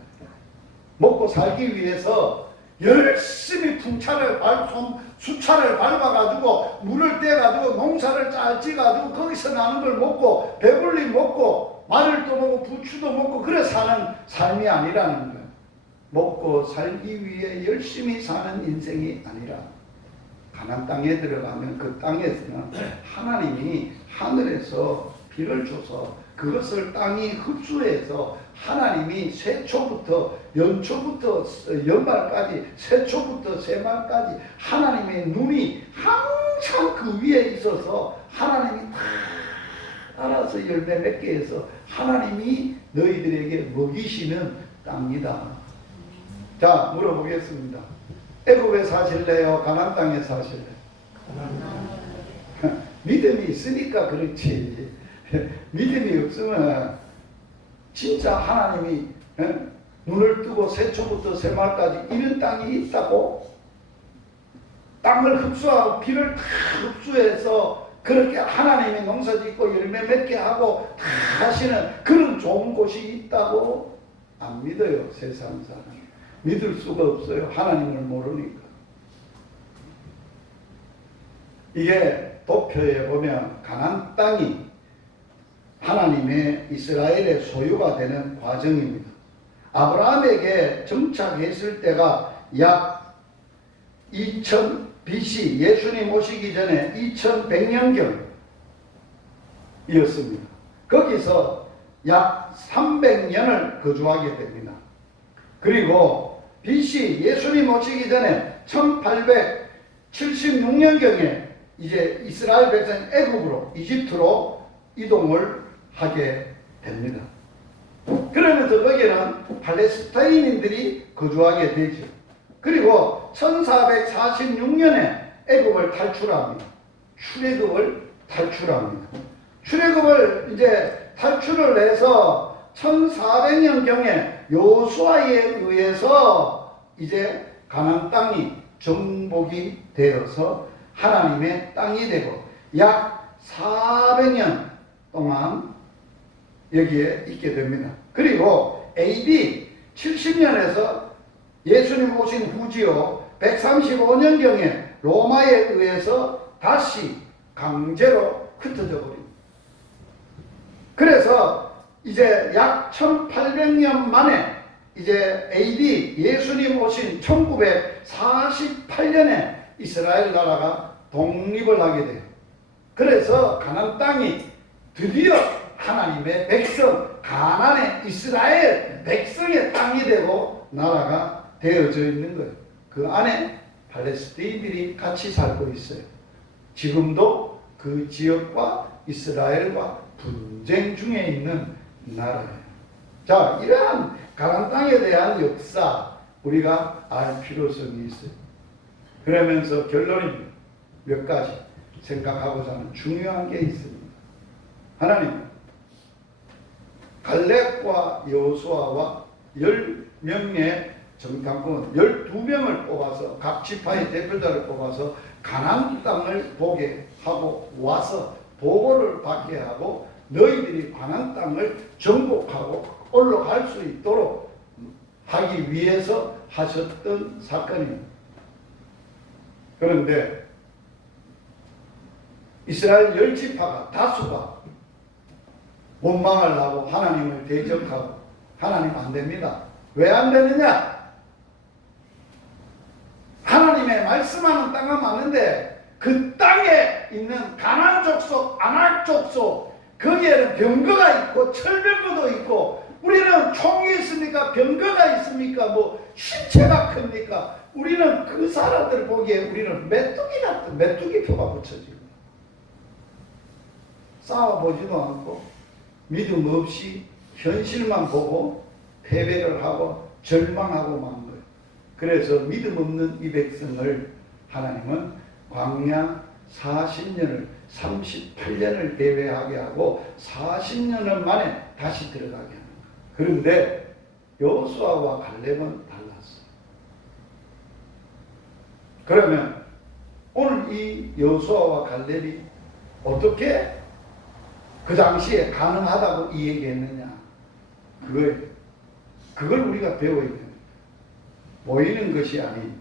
먹고 살기 위해서 열심히 수차를 밟아가지고 물을 떼가지고 농사를 잘 지가지고 거기서 나는 걸 먹고 배불리 먹고 마늘도 먹고 부추도 먹고 그래 사는 삶이 아니라는 거예요. 먹고 살기 위해 열심히 사는 인생이 아니라 가나안 땅에 들어가면 그 땅에서는 하나님이 하늘에서 비를 줘서 그것을 땅이 흡수해서 하나님이 새초부터 연초부터 연말까지 새초부터 새말까지 하나님의 눈이 항상 그 위에 있어서 하나님이 다 알아서 열매 맺게 해서 하나님이 너희들에게 먹이시는 땅이다. 자, 물어보겠습니다. 애굽에 사실래요? 가나안 땅에 사실래요? 믿음이 있으니까 그렇지. 믿음이 없으면 진짜 하나님이 눈을 뜨고 새초부터 새말까지 이런 땅이 있다고? 땅을 흡수하고 비를 다 흡수해서 그렇게 하나님이 농사짓고 열매 맺게 하고 다 하시는 그런 좋은 곳이 있다고? 안 믿어요. 세상 사람 믿을 수가 없어요. 하나님을 모르니까. 이게 도표에 보면 가나안 땅이 하나님의 이스라엘의 소유가 되는 과정입니다. 아브라함에게 정착했을 때가 약 2000 BC 예수님 오시기 전에 2100년경이었습니다. 거기서 약 300년을 거주하게 됩니다. 그리고 BC 예수님 오시기 전에 1876년경에 이제 이스라엘 백성이 애굽으로 이집트로 이동을 하게 됩니다. 그러면서 거기는 팔레스타인인들이 거주하게 되죠. 그리고 1446년에 애굽을 탈출합니다. 출애굽을 탈출합니다. 출애굽을 이제 탈출을 해서 1400년경에 여호수아에 의해서 이제 가나안 땅이 정복이 되어서 하나님의 땅이 되고 약 400년 동안 여기에 있게 됩니다. 그리고 AD 70년에서 예수님 오신 후지요 135년경에 로마에 의해서 다시 강제로 흩어져 버립니다. 그래서 이제 약 1800년 만에 이제 AD 예수님 오신 1948년에 이스라엘 나라가 독립을 하게 돼요. 그래서 가나안 땅이 드디어 하나님의 백성, 가나안의 이스라엘 백성의 땅이 되고 나라가 되어져 있는 거예요. 그 안에 팔레스타인들이 같이 살고 있어요. 지금도 그 지역과 이스라엘과 분쟁 중에 있는 나라예요. 자, 이러한 가나안 땅에 대한 역사 우리가 알 필요성이 있어요. 그러면서 결론이 몇 가지 생각하고자 하는 중요한 게 있습니다. 하나님 갈렙과 여호수아와 10명의 정탐꾼 12명을 뽑아서 각 지파의 대표자를 뽑아서 가나안 땅을 보게 하고 와서 보고를 받게 하고 너희들이 가나안 땅을 정복하고 올라갈 수 있도록 하기 위해서 하셨던 사건입니다. 그런데 이스라엘 10지파가 다수가 원망을 하고 하나님을 대적하고 하나님 안 됩니다. 왜 안 되느냐? 하나님의 말씀하는 땅은 많은데 그 땅에 있는 가나안 족속, 아낙 족속 거기에는 병거가 있고 철병거도 있고 우리는 총이 있습니까? 병거가 있습니까? 뭐 신체가 큽니까? 우리는 그 사람들 보기에 우리는 메뚜기 같은 메뚜기 표가 붙여지고 싸워보지도 않고 믿음 없이 현실만 보고 패배를 하고 절망하고 만 거예요. 그래서 믿음 없는 이 백성을 하나님은 광야 40년을 38년을 배회하게 하고 40년을 만에 다시 들어가게 하는 거예요. 그런데 여호수아와 갈렙은 달랐어요. 그러면 오늘 이 여호수아와 갈렙이 어떻게 그 당시에 가능하다고 이 얘기했느냐? 그걸 우리가 배워야 됩니다. 보이는 것이 아닌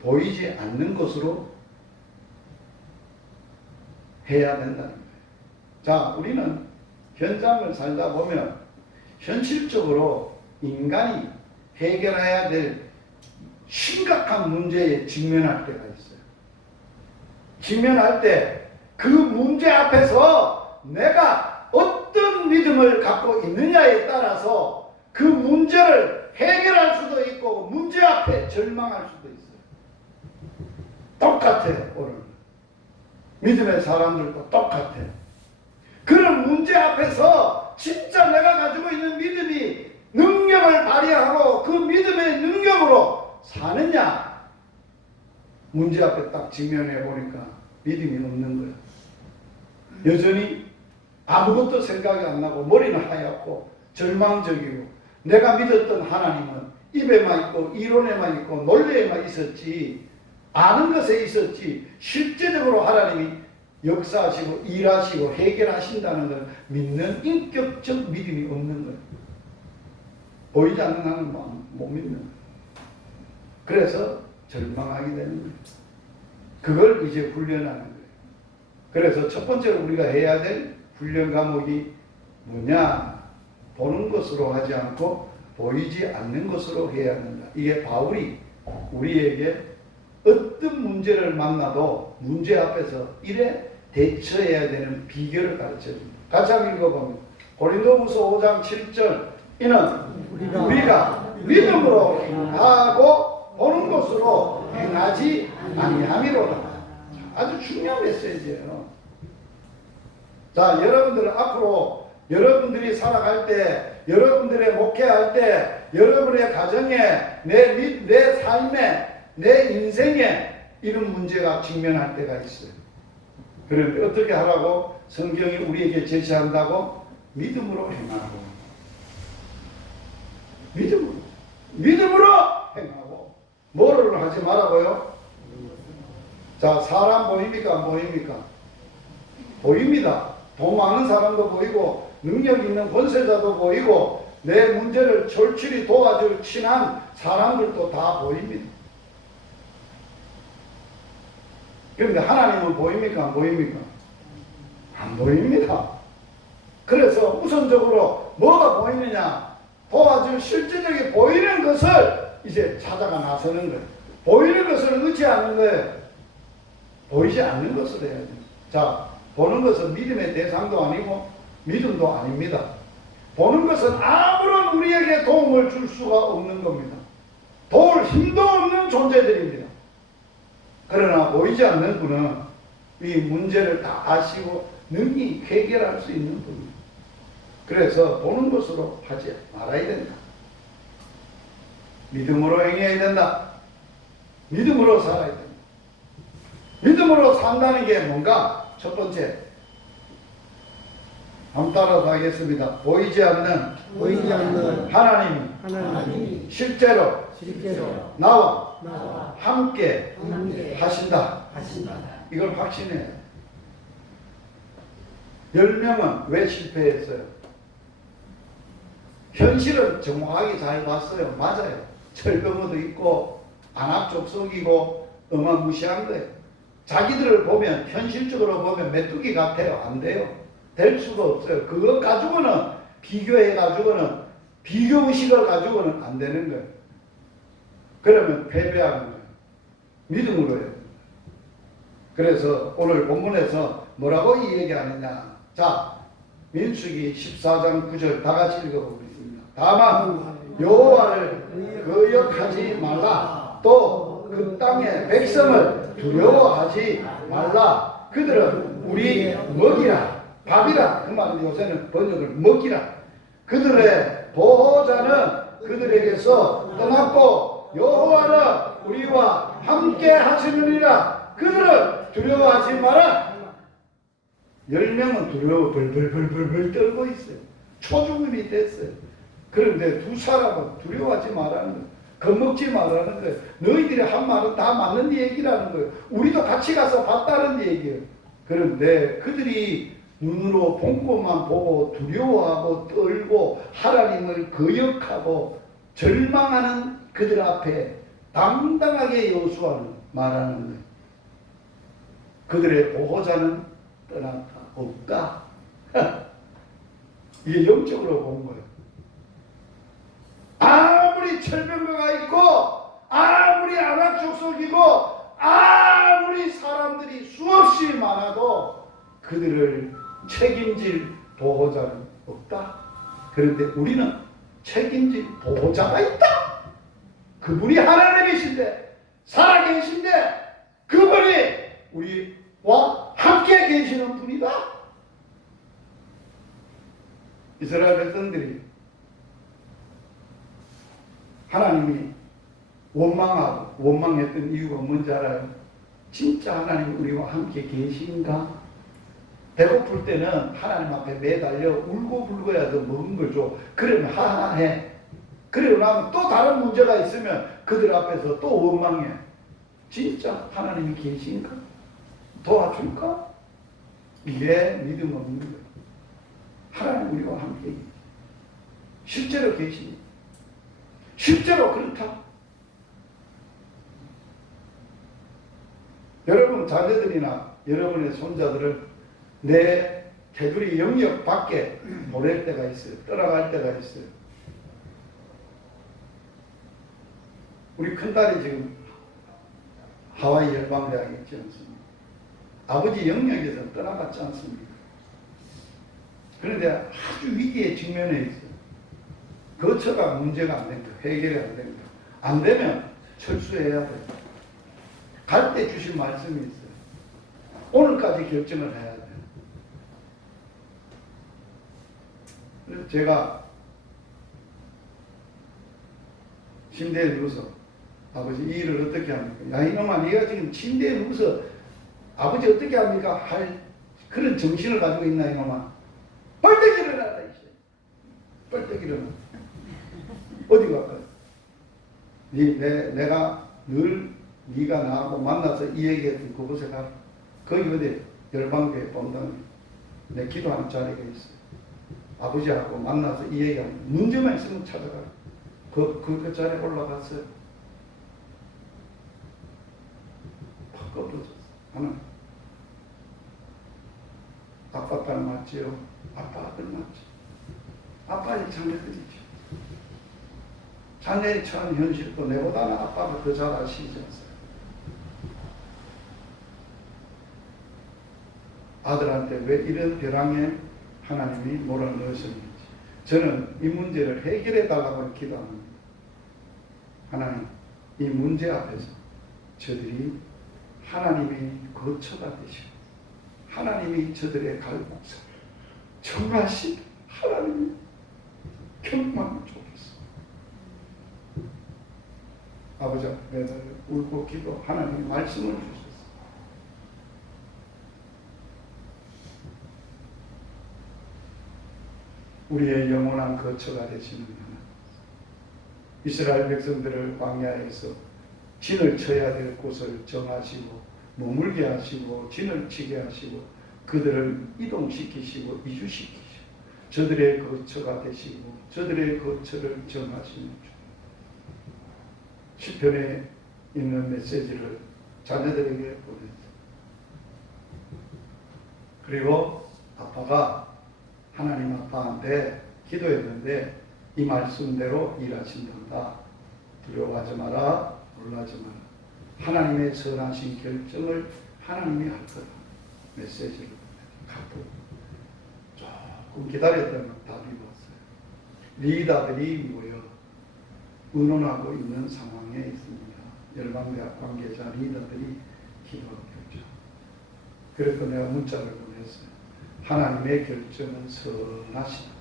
보이지 않는 것으로 해야 된다는 거예요. 자, 우리는 현장을 살다 보면 현실적으로 인간이 해결해야 될 심각한 문제에 직면할 때가 있어요. 직면할 때 그 문제 앞에서 내가 어떤 믿음을 갖고 있느냐에 따라서 그 문제를 해결할 수도 있고 문제 앞에 절망할 수도 있어요. 똑같아요. 오늘 믿음의 사람들도 똑같아요. 그런 문제 앞에서 진짜 내가 가지고 있는 믿음이 능력을 발휘하고 그 믿음의 능력으로 사느냐, 문제 앞에 딱 직면해 보니까 믿음이 없는 거예요. 여전히 아무것도 생각이 안 나고 머리는 하얗고 절망적이고 내가 믿었던 하나님은 입에만 있고 이론에만 있고 논리에만 있었지 아는 것에 있었지 실제적으로 하나님이 역사하시고 일하시고 해결하신다는 걸 믿는 인격적 믿음이 없는 거예요. 보이지 않는 하나님은 못 믿는 거예요. 그래서 절망하게 되는 거예요. 그걸 이제 훈련하는 거예요. 그래서 첫 번째로 우리가 해야 될 훈련 과목이 뭐냐? 보는 것으로 하지 않고 보이지 않는 것으로 해야 한다. 이게 바울이 우리에게 어떤 문제를 만나도 문제 앞에서 이래 대처해야 되는 비결을 가르쳐줍니다. 같이 한번 읽어보면 고린도후서 5장 7절 이는 우리가 믿음으로 행하고 보는 것으로 행하지 아니함이로다. 아주 중요한 메시지예요. 자, 여러분들은 앞으로 여러분들이 살아갈 때, 여러분들의 목회할 때, 여러분의 가정에, 내 삶에, 내 인생에 이런 문제가 직면할 때가 있어요. 그런데 어떻게 하라고? 성경이 우리에게 제시한다고? 믿음으로 행하고. 믿음으로 행하고. 뭐를 하지 말라고요? 자, 사람 보입니까? 안 보입니까? 보입니다. 돈 많은 사람도 보이고 능력 있는 권세자도 보이고 내 문제를 철저히 도와줄 친한 사람들도 다 보입니다. 그런데 하나님은 보입니까? 안 보입니까? 안 보입니다. 그래서 우선적으로 뭐가 보이느냐? 도와줄 실질적인 보이는 것을 이제 찾아가 나서는 거예요. 보이는 것을 의지하는 거예요. 보이지 않는 것을 해야죠. 자, 보는 것은 믿음의 대상도 아니고 믿음도 아닙니다. 보는 것은 아무런 우리에게 도움을 줄 수가 없는 겁니다. 도울 힘도 없는 존재들입니다. 그러나 보이지 않는 분은 이 문제를 다 아시고 능히 해결할 수 있는 분입니다. 그래서 보는 것으로 하지 말아야 된다. 믿음으로 행해야 된다. 믿음으로 살아야 된다. 믿음으로 산다는 게 뭔가? 첫 번째, 한번 따라서 하겠습니다. 보이지 않는 하나님이 실제로 나와 함께 하신다. 이걸 확신해요. 10명은 왜 실패했어요? 현실은 정확하게 잘 봤어요. 맞아요. 철병어도 있고 안압족속이고 어마무시한 거예요. 자기들을 보면 현실적으로 보면 메뚜기 같아요. 안 돼요. 될 수도 없어요. 그거 가지고는 비교해 가지고는 비교의식을 가지고는 안 되는 거예요. 그러면 패배하는 거예요. 믿음으로 해요. 그래서 오늘 본문에서 뭐라고 이 얘기하느냐. 자, 민수기 14장 9절 다 같이 읽어보겠습니다. 다만 여호와를 거역하지 말라. 또 그 땅의 백성을 두려워하지 말라. 그들은 우리 먹이라. 밥이라. 그 말은 요새는 번역을 먹이라. 그들의 보호자는 그들에게서 떠났고 여호와는 우리와 함께 하시느니라. 그들은 두려워하지 마라. 10명은 두려워 벌벌 떨고 있어요. 초죽음이 됐어요. 그런데 두 사람은 두려워하지 말라는 거예요. 겁먹지 말라는 거예요. 너희들이 한 말은 다 맞는 얘기라는 거예요. 우리도 같이 가서 봤다는 얘기예요. 그런데 그들이 눈으로 본 것만 보고 두려워하고 떨고 하나님을 거역하고 절망하는 그들 앞에 당당하게 여호수아는 말하는 거예요. 그들의 보호자는 떠났다. 없다. 이게 영적으로 본 거예요. 아무리 철병거가 있고 아무리 안압족속이고 아무리 사람들이 수없이 많아도 그들을 책임질 보호자는 없다. 그런데 우리는 책임질 보호자가 있다. 그분이 하나님이신데 살아계신데 그분이 우리와 함께 계시는 분이다. 이스라엘 백성들이 하나님이 원망했던 이유가 뭔지 알아요? 진짜 하나님 우리와 함께 계신가? 배고플 때는 하나님 앞에 매달려 울고 불고야 더 먹은 걸 줘. 그러면 하하해. 그리고 나면 또 다른 문제가 있으면 그들 앞에서 또 원망해. 진짜 하나님이 계신가? 도와줄까? 이게 믿음 없는 거예요. 하나님 우리와 함께 계십니다. 실제로 계십니다. 실제로 그렇다. 여러분 자녀들이나 여러분의 손자들을 내 테두리 영역 밖에 보낼 때가 있어요. 떠나갈 때가 있어요. 우리 큰딸이 지금 하와이 열방대학에 있지 않습니까? 아버지 영역에서 떠나갔지 않습니까? 그런데 아주 위기에 직면해 있어요. 거처가 문제가 안 된다. 해결이 안 된다. 안 되면 철수해야 된다. 갈 때 주신 말씀이 있어요. 오늘까지 결정을 해야 돼요. 그래서 제가 침대에 누워서 아버지 이 일을 어떻게 합니까? 야 이놈아 네가 지금 침대에 누워서 아버지 어떻게 합니까? 할 그런 정신을 가지고 있나 이놈아. 벌떡 일어나라 이제. 벌떡 일어나. 어디 갈까요? 내가 늘 네가 나하고 만나서 이 얘기했던 그곳에 가라. 거기 어디 열방교회 본당에 내 기도하는 자리가 있어요. 아버지하고 만나서 이 얘기하면 문제만 있으면 찾아가라. 그 자리에 올라갔어요. 팍 꺾어졌어. 하나. 아빠 딸 맞지요? 아빠 아들 맞지? 아빠의 자녀들이죠. 자녀에 처한 현실도 내보다는 아빠가 더 잘 아시지 않습니까? 아들한테 왜 이런 벼랑에 하나님이 몰아넣으셨는지 저는 이 문제를 해결해 달라고 기도합니다. 하나님 이 문제 앞에서 저들이 하나님의 거처가 되시고 하나님이 저들의 갈복선을 정하신 하나님이 경험하면 좋겠어. 아버지 매달 울고 기도 하나님이 말씀을 주셨어. 우리의 영원한 거처가 되시는 하나님. 이스라엘 백성들을 광야에서 진을 쳐야 될 곳을 정하시고 머물게 하시고 진을 치게 하시고 그들을 이동시키시고 이주시키시고 저들의 거처가 되시고 저들의 거처를 정하시는 주. 시편에 있는 메시지를 자녀들에게 보냈어요. 그리고 아빠가 하나님 아빠한테 기도했는데 이 말씀대로 일하신단다. 두려워하지 마라. 놀라지 마라. 하나님의 선하신 결정을 하나님이 할 거다. 메시지를 갖고 조금 기다렸다가 답이 왔어요. 리더들이 모여 의논하고 있는 상황에 있습니다. 열방대학 관계자 리더들이 기도하고 있죠. 그래서 내가 문자를 보냈어요. 하나님의 결정은 선하시다.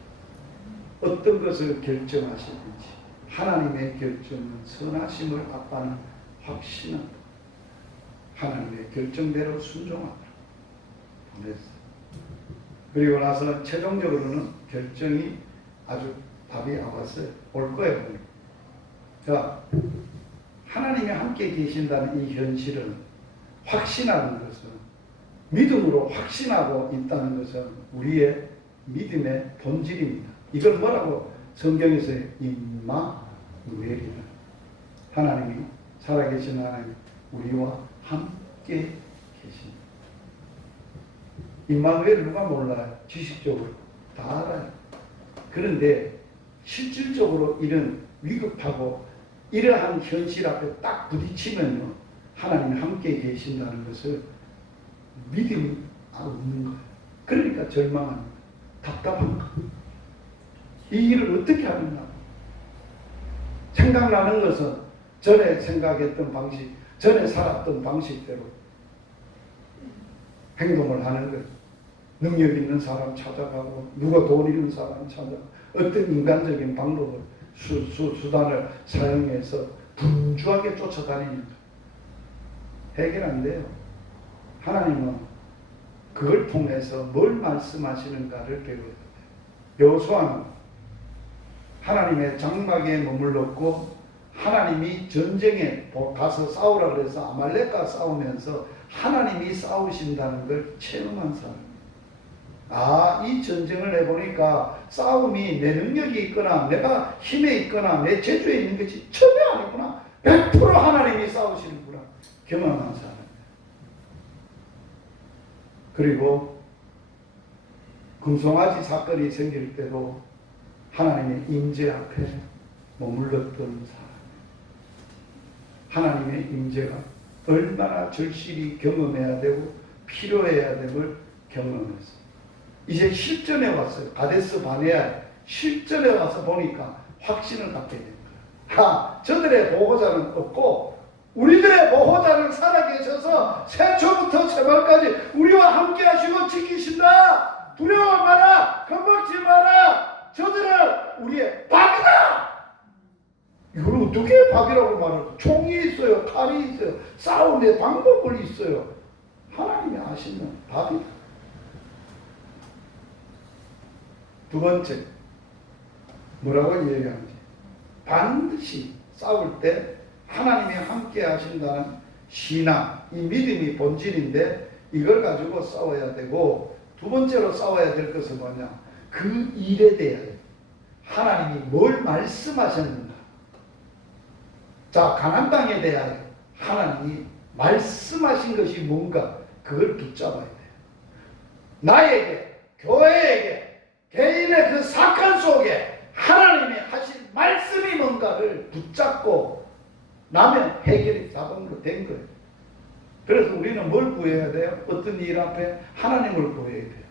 어떤 것을 결정하시든지 하나님의 결정은 선하심을 아빠는 확신한다. 하나님의 결정대로 순종한다. 보냈어요. 그리고 나서 최종적으로는 결정이 아주 답이 나왔어요. 올 거예요. 자, 하나님이 함께 계신다는 이 현실은 확신하는 것은 믿음으로 확신하고 있다는 것은 우리의 믿음의 본질입니다. 이걸 뭐라고 성경에서 임마누엘이라. 하나님이 살아계신 하나님 우리와 함께 계십니다. 임마누엘을 누가 몰라요? 지식적으로 다 알아요. 그런데 실질적으로 이런 위급하고 이러한 현실 앞에 딱 부딪히면요 하나님이 함께 계신다는 것을 믿음이 없는 거예요. 그러니까 절망합니다. 답답한 거예요. 이 일을 어떻게 하느냐. 생각나는 것은 전에 생각했던 방식, 전에 살았던 방식대로 행동을 하는 거예요. 능력 있는 사람 찾아가고 누가 돈 있는 사람 찾아가고 어떤 인간적인 방법을 수단을 사용해서 분주하게 쫓아다니는 거예요. 해결 안 돼요. 하나님은 그걸 통해서 뭘 말씀하시는가를 배워야 돼요. 여호수아는 하나님의 장막에 머물렀고 하나님이 전쟁에 가서 싸우라 그래서 아말렉과 싸우면서 하나님이 싸우신다는 걸 체험한 사람입니다. 아, 이 전쟁을 해보니까 싸움이 내 능력이 있거나 내가 힘에 있거나 내 재주에 있는 것이 전혀 아니구나. 100% 하나님이 싸우시는구나. 경험한 사람. 그리고 금송아지 사건이 생길 때도 하나님의 임재 앞에 머물렀던 사람. 하나님의 임재가 얼마나 절실히 경험해야 되고 필요해야 됨을 경험했어요. 이제 실전에 왔어요. 가데스 바네아 실전에 와서 보니까 확신을 갖게 된 거예요. 저들의 보호자는 없고 우리들의 보호자는 살아계셔서 새초부터 새말까지 우리와 함께 하시고 지키신다. 두려워 마라. 겁먹지 마라. 저들은 우리의 밥이다. 이걸 어떻게 밥이라고 말할까? 총이 있어요, 칼이 있어요, 싸우는 방법이 있어요. 하나님이 아시는 밥이다. 두 번째, 뭐라고 얘기하는지, 반드시 싸울 때 하나님이 함께 하신다는 신앙, 이 믿음이 본질인데 이걸 가지고 싸워야 되고, 두 번째로 싸워야 될 것은 뭐냐? 그 일에 대하여 하나님이 뭘 말씀하셨는가. 자, 가나안 땅에 대하여 하나님이 말씀하신 것이 뭔가, 그걸 붙잡아야 돼요. 나에게, 교회에게, 개인의 그 사건 속에 하나님이 하신 말씀이 뭔가를 붙잡고 나면 해결이 자동으로 된 거예요. 그래서 우리는 뭘 구해야 돼요? 어떤 일 앞에 하나님을 구해야 돼요.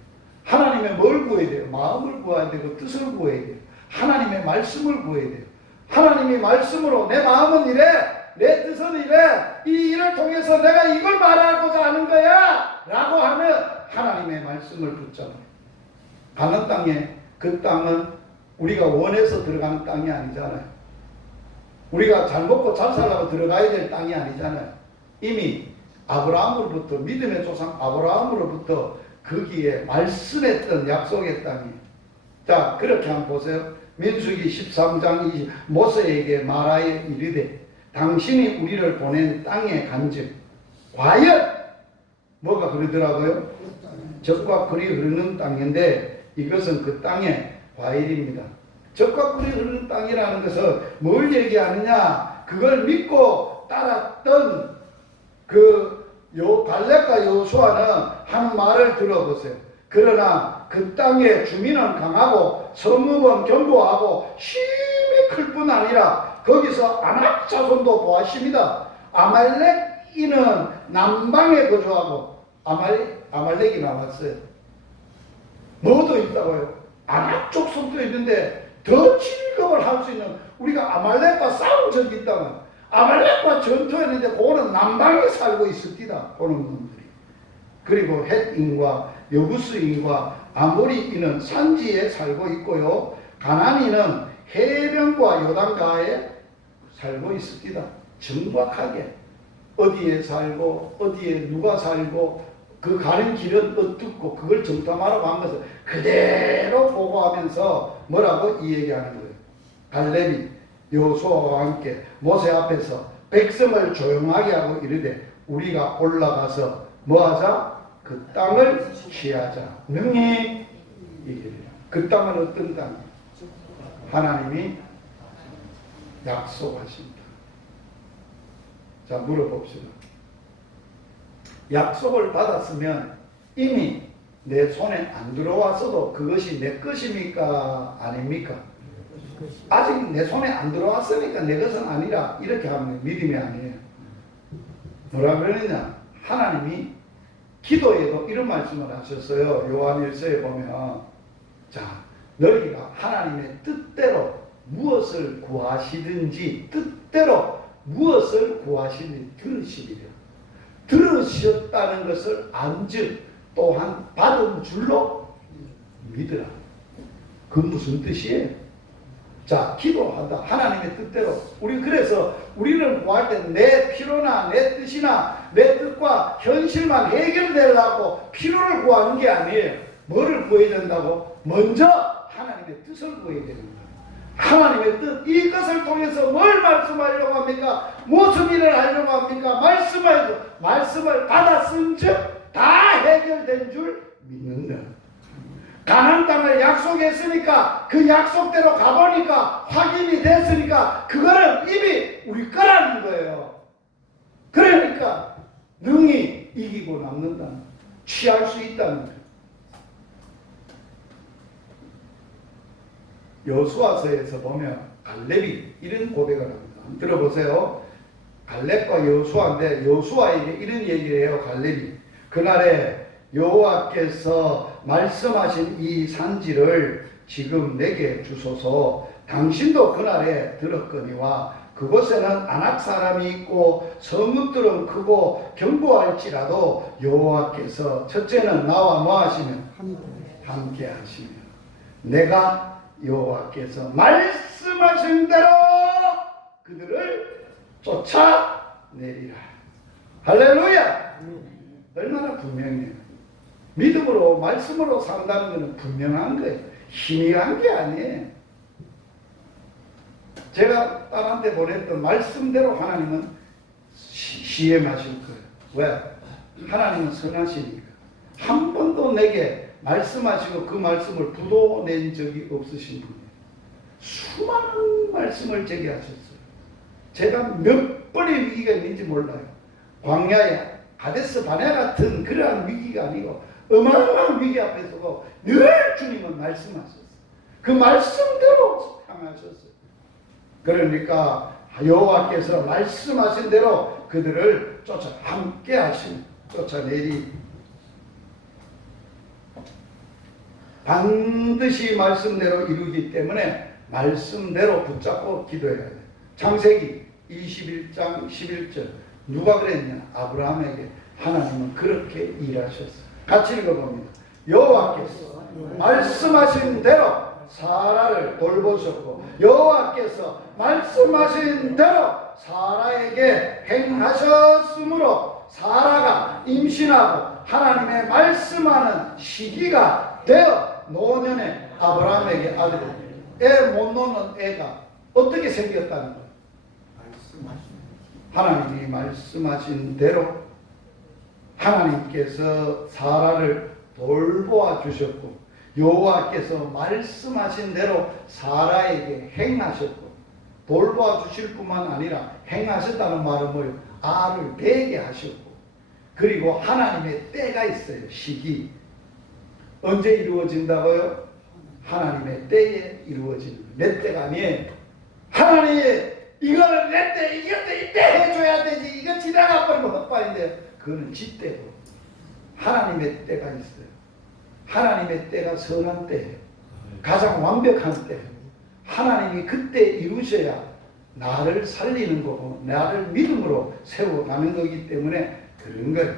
하나님의 뭘 구해야 돼요? 마음을 구해야 되고 뜻을 구해야 돼요. 하나님의 말씀을 구해야 돼요. 하나님이 말씀으로 내 마음은 이래, 내 뜻은 이래, 이 일을 통해서 내가 이걸 말하고자 하는 거야 라고 하면 하나님의 말씀을 붙잡아요. 가나안 땅에, 그 땅은 우리가 원해서 들어가는 땅이 아니잖아요. 우리가 잘 먹고 잘 살라고 들어가야 될 땅이 아니잖아요. 이미 아브라함으로부터, 믿음의 조상 아브라함으로부터 거기에 말씀했던 약속의 땅이에요. 자, 그렇게 한번 보세요. 민수기 13장 20, 모세에게 말하여 이르되 당신이 우리를 보낸 땅에 간즉 과연 뭐가 그러더라고요? 젖과 꿀이 흐르는 땅인데 이것은 그 땅의 과일입니다. 젖과 꿀이 흐르는 땅이라는 것은 뭘 얘기하느냐? 그걸 믿고 따랐던 갈렙과 여호수아는 하는 말을 들어보세요. 그러나 그 땅의 주민은 강하고 성읍은 견고하고 힘이 클 뿐 아니라 거기서 아낙 자손도 보았습니다. 아말렉인은 남방에 거주하고, 아말렉이 나왔어요. 뭐도 있다고요? 아낙 족속도 있는데 더 즐거움을 할 수 있는, 우리가 아말렉과 싸운 적이 있다면 아말렉과 전투했는데 그거는 남방에 살고 있었디다. 그런 놈들이. 그리고 헷인과 여부스인과 아모리인은 산지에 살고 있고요. 가나안인은 해변과 요단가에 살고 있습니다. 정확하게 어디에 살고 어디에 누가 살고 그 가는 길은 어떻고 그걸 정탐하러 간 것을 그대로 보고하면서 뭐라고 이 얘기하는 거예요. 갈렙이 여호수아와 함께 모세 앞에서 백성을 조용하게 하고 이르되 우리가 올라가서 뭐하자? 그 땅을 취하자. 능히 이기리라. 그 땅은 어떤 땅이에요? 하나님이 약속하신다. 자, 물어봅시다. 약속을 받았으면 이미 내 손에 안 들어왔어도 그것이 내 것입니까? 아닙니까? 아직 내 손에 안 들어왔으니까 내 것은 아니라 이렇게 하면 믿음이 아니에요. 뭐라 그러느냐? 하나님이 기도에도 이런 말씀을 하셨어요. 요한일서에 보면, 자, 너희가 하나님의 뜻대로 무엇을 구하시든지 뜻대로 무엇을 구하시든지 들으시리라. 들으셨다는 것을 안즉 또한 받은 줄로 믿으라. 그건 무슨 뜻이에요? 자, 기도하다. 하나님의 뜻대로. 그래서 우리는 구할 때 내 필요나 내 뜻이나 내 뜻과 현실만 해결되려고 필요를 구하는 게 아니에요. 뭐를 구해야 된다고? 먼저 하나님의 뜻을 구해야 되는 거예요. 하나님의 뜻, 이것을 통해서 뭘 말씀하려고 합니까? 무슨 일을 하려고 합니까? 말씀을 받았은 즉 다 해결된 줄 믿는다. 가나안 땅을 약속했으니까 그 약속대로 가보니까 확인이 됐으니까 그거는 이미 우리 거라는 거예요. 그러니까 능히 이기고 남는다. 취할 수 있다는 거예요. 여호수아서에서 보면 갈렙이 이런 고백을 합니다. 한번 들어보세요. 갈렙과 여호수아인데 여호수아에게 이런 얘기를 해요. 갈렙이 그날에 여호와께서 말씀하신 이 산지를 지금 내게 주소서. 당신도 그날에 들었거니와 그곳에는 아낙 사람이 있고 성읍들은 크고 견고할지라도 여호와께서 첫째는 나와 뭐 하시면 함께 하시면 내가 여호와께서 말씀하신 대로 그들을 쫓아내리라. 할렐루야. 얼마나 분명해요. 믿음으로 말씀으로 산다는 것은 분명한 거예요. 희미한 게 아니에요. 제가 딸한테 보냈던 말씀대로 하나님은 시험하실 거예요. 왜? 하나님은 선하시니까. 한 번도 내게 말씀하시고 그 말씀을 부도낸 적이 없으신 분이에요. 수많은 말씀을 제게 하셨어요. 제가 몇 번의 위기가 있는지 몰라요. 광야에 가데스 바네 같은 그러한 위기가 아니고 어마어마한 위기 앞에서도 늘 주님은 말씀하셨어요. 그 말씀대로 향하셨어요. 그러니까 여호와께서 말씀하신 대로 그들을 함께 하시는 쫓아내리. 반드시 말씀대로 이루기 때문에 말씀대로 붙잡고 기도해야 돼. 창세기 21장 11절 누가 그랬냐? 아브라함에게 하나님은 그렇게 일하셨어요. 같이 읽어봅니다. 여호와께서 말씀하신 대로 사라를 돌보셨고 여호와께서 말씀하신 대로 사라에게 행하셨으므로 사라가 임신하고 하나님의 말씀하는 시기가 되어 노년에 아브라함에게 아들을 애 못 놓는 애가 어떻게 생겼다는 거예요? 하나님이 말씀하신 대로 하나님께서 사라를 돌보아 주셨고 여호와께서 말씀하신 대로 사라에게 행하셨고 돌보아 주실 뿐만 아니라 행하셨다는 말은 뭐예요? 알을 배게 하셨고 그리고 하나님의 때가 있어요. 시기. 언제 이루어진다고요? 하나님의 때에 이루어지는 거예요. 내 때가 아니에요. 하나님 이거는 내 때, 이때 해줘야 되지. 이거 지나가 버리면 헛발인데 그거는 지 때고 하나님의 때가 있어요. 하나님의 때가 선한 때예요. 가장 완벽한 때예요. 하나님이 그때 이루셔야 나를 살리는 거고 나를 믿음으로 세워가는 거기 때문에 그런 거예요.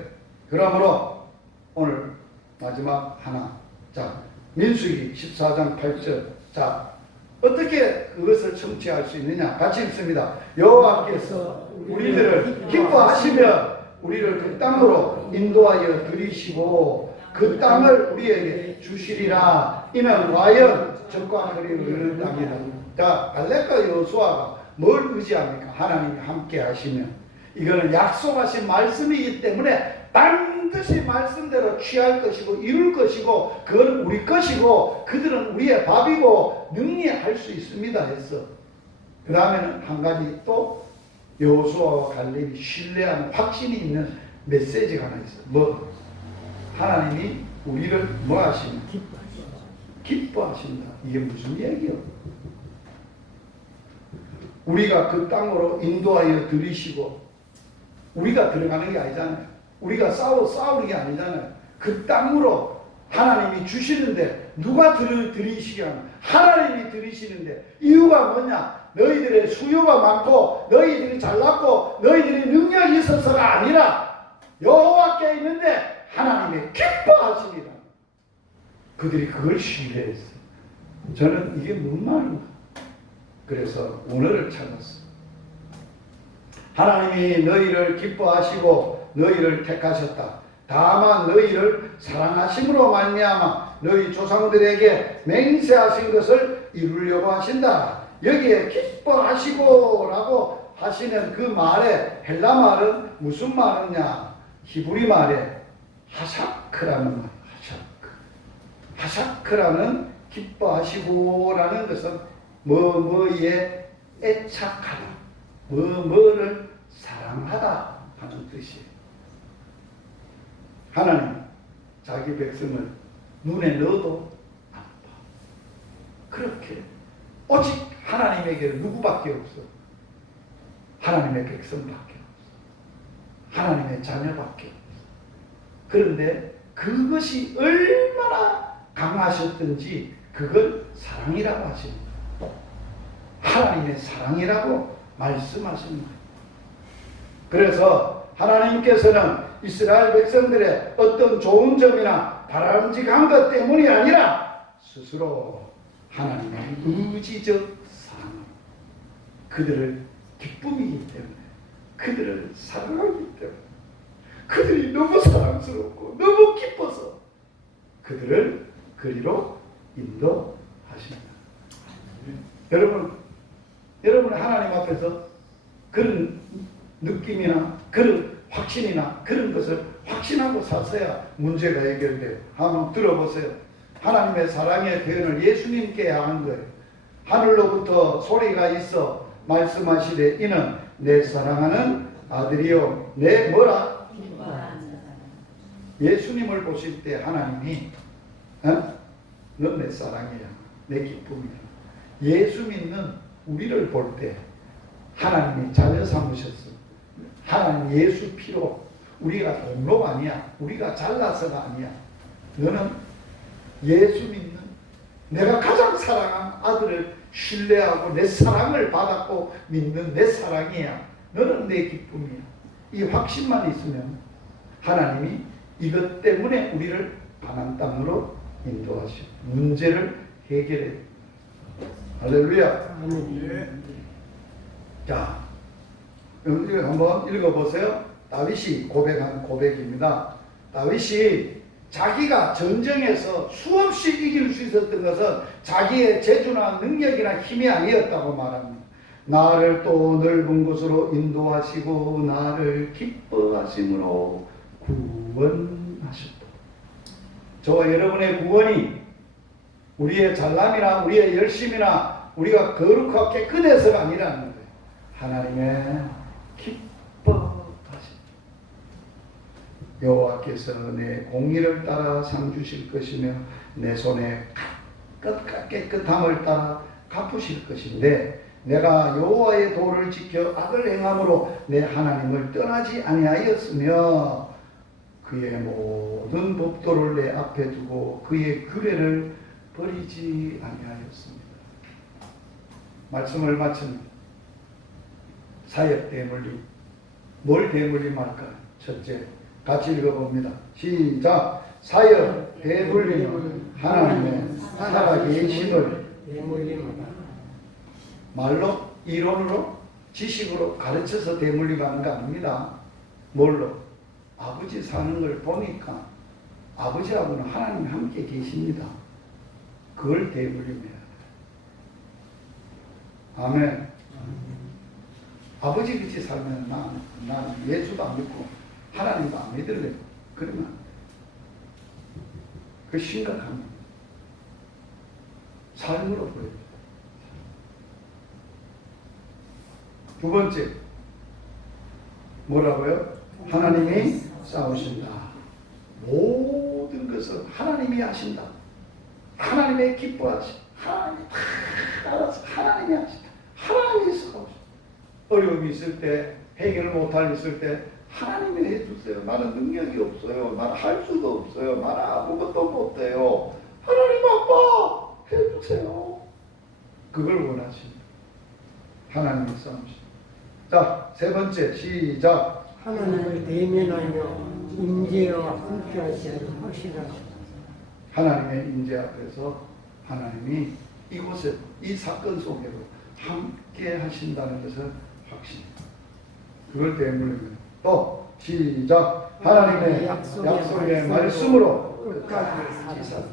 그러므로 오늘 마지막 하나. 자, 민수기 14장 8절. 자, 어떻게 그것을 성취할 수 있느냐? 같이 읽습니다. 여호와께서 우리들을 기뻐하시며 우리를 그 땅으로 인도하여 들이시고 그 땅을 우리에게 주시리라. 이는 과연 적과 그리 흐르는 땅이다. 자, 갈렙과 여호수아가 뭘 의지합니까? 하나님이 함께 하시면 이거는 약속하신 말씀이기 때문에 반드시 말씀대로 취할 것이고 이룰 것이고 그건 우리 것이고 그들은 우리의 밥이고 능히 할 수 있습니다 했어. 그 다음에는 한 가지 또 여호수아와 갈렙이 신뢰하는 확신이 있는 메시지가 하나 있어요. 뭐? 하나님이 우리를 뭐 하시냐? 기뻐하신다. 이게 무슨 얘기요? 우리가 그 땅으로 인도하여 들이시고 우리가 들어가는 게 아니잖아요. 우리가 싸우는 게 아니잖아요. 그 땅으로 하나님이 주시는데 누가 들이시게 하나? 하나님이 들이시는데 이유가 뭐냐? 너희들의 수요가 많고 너희들이 잘났고 너희들이 능력이 있어서가 아니라 여호와께 있는데 하나님의 기뻐하시니라. 그들이 그걸 신뢰했어요. 저는 이게 무슨 말인가? 그래서 오늘을 찾았어. 하나님이 너희를 기뻐하시고 너희를 택하셨다. 다만 너희를 사랑하심으로 말미암아 너희 조상들에게 맹세하신 것을 이루려고 하신다. 여기에 기뻐하시고 라고 하시는 그 말에 헬라 말은 무슨 말이냐? 히브리 말에 하샤크라는 말. 하샤크라는 기뻐하시고라는 것은 뭐뭐에 애착하다. 뭐뭐를 사랑하다 하는 뜻이에요. 하나님 자기 백성을 눈에 넣어도 아파. 그렇게 오직 하나님에게 누구밖에 없어? 하나님의 백성밖에 없어. 하나님의 자녀밖에 없어. 그런데 그것이 얼마나 강하셨든지 그걸 사랑이라고 하십니다. 하나님의 사랑이라고 말씀하시는 거예요. 그래서 하나님께서는 이스라엘 백성들의 어떤 좋은 점이나 바람직한 것 때문이 아니라 스스로 하나님의 의지적 사랑, 그들을 기쁨이기 때문에, 그들을 사랑하기 때문에, 그들이 너무 사랑스럽고 너무 기뻐서 그들을 그리로 인도하십니다. 여러분 하나님 앞에서 그런 느낌이나 그런 확신이나 그런 것을 확신하고 사셔야 문제가 해결돼요. 한번 들어보세요. 하나님의 사랑의 표현을 예수님께 한 거예요. 하늘로부터 소리가 있어 말씀하시되 이는 내 사랑하는 아들이요 내 뭐라? 예수님을 보실 때 하나님이 넌 내 사랑이야, 내 기쁨이야. 예수 믿는 우리를 볼 때 하나님이 자녀 삼으셨어. 하나님 예수 피로 우리가 공로가 아니야, 우리가 잘나서가 아니야. 너는 예수 믿는 내가 가장 사랑한 아들을 신뢰하고 내 사랑을 받았고 믿는 내 사랑이야. 너는 내 기쁨이야. 이 확신만 있으면 하나님이 이것 때문에 우리를 가나안 땅으로 인도하시고 문제를 해결해. 할렐루야. 자, 여기 한번 읽어보세요. 다윗이 고백한 고백입니다. 다윗이 자기가 전쟁에서 수없이 이길 수 있었던 것은 자기의 재주나 능력이나 힘이 아니었다고 말합니다. 나를 또 넓은 곳으로 인도하시고 나를 기뻐하심으로 구원하셨다. 저와 여러분의 구원이 우리의 잘남이나 우리의 열심이나 우리가 거룩하고 깨끗해서가 아니라는 거예요. 하나님의 기뻐하심. 여호와께서 내 공의를 따라 상 주실 것이며 내 손에 깨끗함을 따라 갚으실 것인데 내가 여호와의 도를 지켜 악을 행함으로 내 하나님을 떠나지 아니하였으며 그의 모든 법도를 내 앞에 두고 그의 규례를 버리지 아니하였습니다. 말씀을 마칩니다. 사역 대물림. 뭘 대물림할까요? 첫째, 같이 읽어봅니다. 시작. 사역 대물림은 하나님의 살아계심을 대물림하다. 말로, 이론으로, 지식으로 가르쳐서 대물림하는 거 아닙니다. 뭘로? 아버지 사는 걸 보니까 아버지하고는 하나님이 함께 계십니다. 그걸 대물림해야 돼요. 아멘. 아버지 같이 살면 난 예수도 안 믿고 하나님도 안 믿을래. 그러면 그 심각합니다. 삶으로 보여줘요. 두 번째, 뭐라고요? 하나님이 싸우신다. 모든 것을 하나님이 하신다. 하나님의 기뻐하시. 하나님이 다 알아서 하나님이 하신다. 하나님이 싸우신다. 어려움이 있을 때, 해결을 못할 있을 때 하나님이 해주세요. 나는 능력이 없어요. 나는 할 수도 없어요. 나는 아무것도 못해요. 하나님 아빠 해주세요. 그걸 원하십니다. 하나님이 싸우십니다. 자, 세 시작. 하나님을 대면하며 임재와 함께 하시는 확실하시다. 하나님의 임재 앞에서 하나님이 이곳에 이 사건 속에도 함께 하신다는 것을 확신합니다. 그걸 대물림입니다. 또 시작. 하나님의 약속의 말씀으로 끝까지 살아.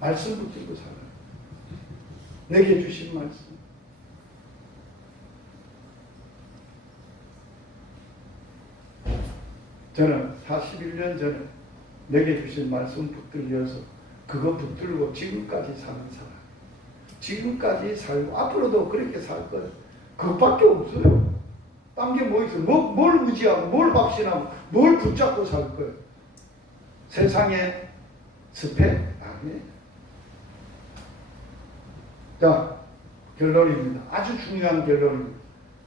말씀 붙들고 살아. 내게 주신 말씀. 저는 41년 전에 내게 주신 말씀 붙들려서 그거 붙들고 지금까지 사는 사람. 지금까지 살고 앞으로도 그렇게 살 거예요. 그것밖에 없어요. 딴 게 뭐 있어요? 뭘 의지하고 뭘 확신하고 뭘 붙잡고 살 거예요. 세상의 스펙 아니에요. 자, 결론입니다. 아주 중요한 결론입니다.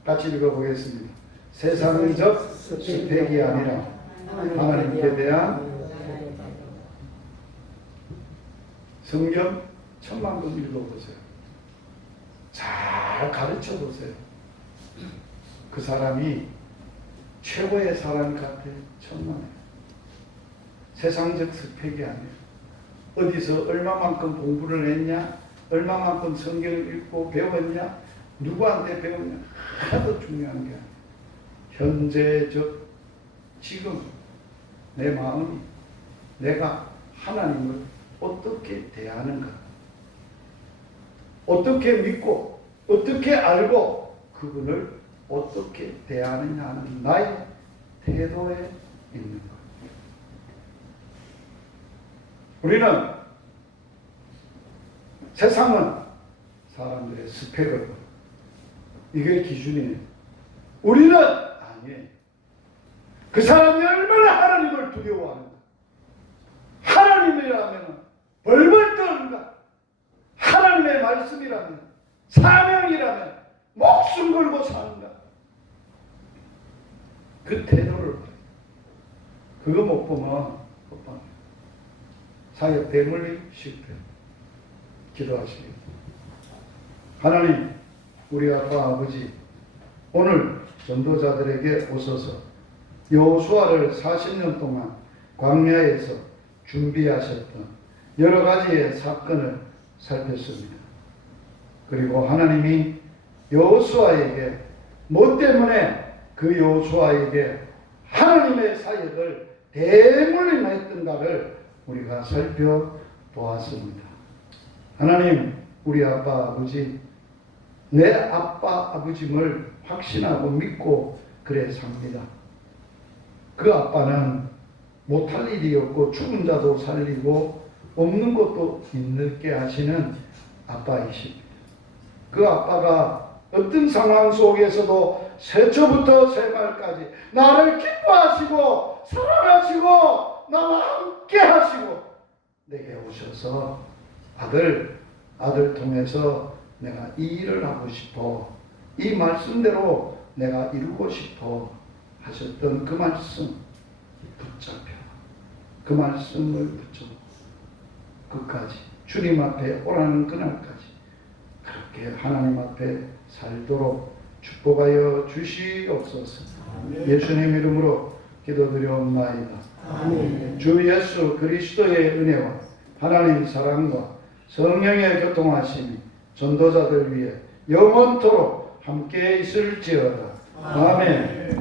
같이 읽어보겠습니다. 세상적 스펙이 아니라 하나님께 대한 성경 1000번 읽어보세요. 잘 가르쳐보세요. 그 사람이 최고의 사람 같아. 천만에. 세상적 스펙이 아니에요. 어디서 얼마만큼 공부를 했냐, 얼마만큼 성경을 읽고 배웠냐, 누구한테 배우냐? 하나도 중요한 게 아니야. 현재적 지금 내 마음이 내가 하나님을 어떻게 대하는가, 어떻게 믿고 어떻게 알고 그분을 어떻게 대하느냐 하는 나의 태도에 있는 거예요. 우리는 세상은 사람들의 스펙을 이게 기준이에요. 우리는 아니에요. 그 사람이 얼마나 하나님을 두려워하는가, 하나님이라면 벌벌 떠는가, 하나님의 말씀이라면 사명이라면 목숨 걸고 사는가, 그 태도를 봐요. 그거 못 보면 못 봐요. 사역 대물림 실패. 기도하시겠습니다. 하나님, 우리 아빠 아버지 오늘 전도자들에게 오셔서 여호수아를 40년 동안 광야에서 준비하셨던 여러 가지의 사건을 살폈습니다. 그리고 하나님이 여호수아에게 뭐 때문에 그 여호수아에게 하나님의 사역을 대물림했던가를 우리가 살펴보았습니다. 하나님, 우리 아빠 아버지, 내 아빠 아버짐을 확신하고 믿고 그래 삽니다. 그 아빠는 못할 일이 없고 죽은 자도 살리고 없는 것도 있게 하시는 아빠이십니다. 그 아빠가 어떤 상황 속에서도 새초부터 새말까지 나를 기뻐하시고 사랑하시고 나와 함께 하시고 내게 오셔서 아들 통해서 내가 이 일을 하고 싶어, 이 말씀대로 내가 이루고 싶어 하셨던 그 말씀 붙잡혀, 그 말씀을 붙잡고 끝까지 주님 앞에 오라는 그날까지 그렇게 하나님 앞에 살도록 축복하여 주시옵소서. 예수님 이름으로 기도드려옵나이다. 주 예수 그리스도의 은혜와 하나님 사랑과 성령의 교통하심이 전도자들 위해 영원토록 함께 있을지어다. 아멘.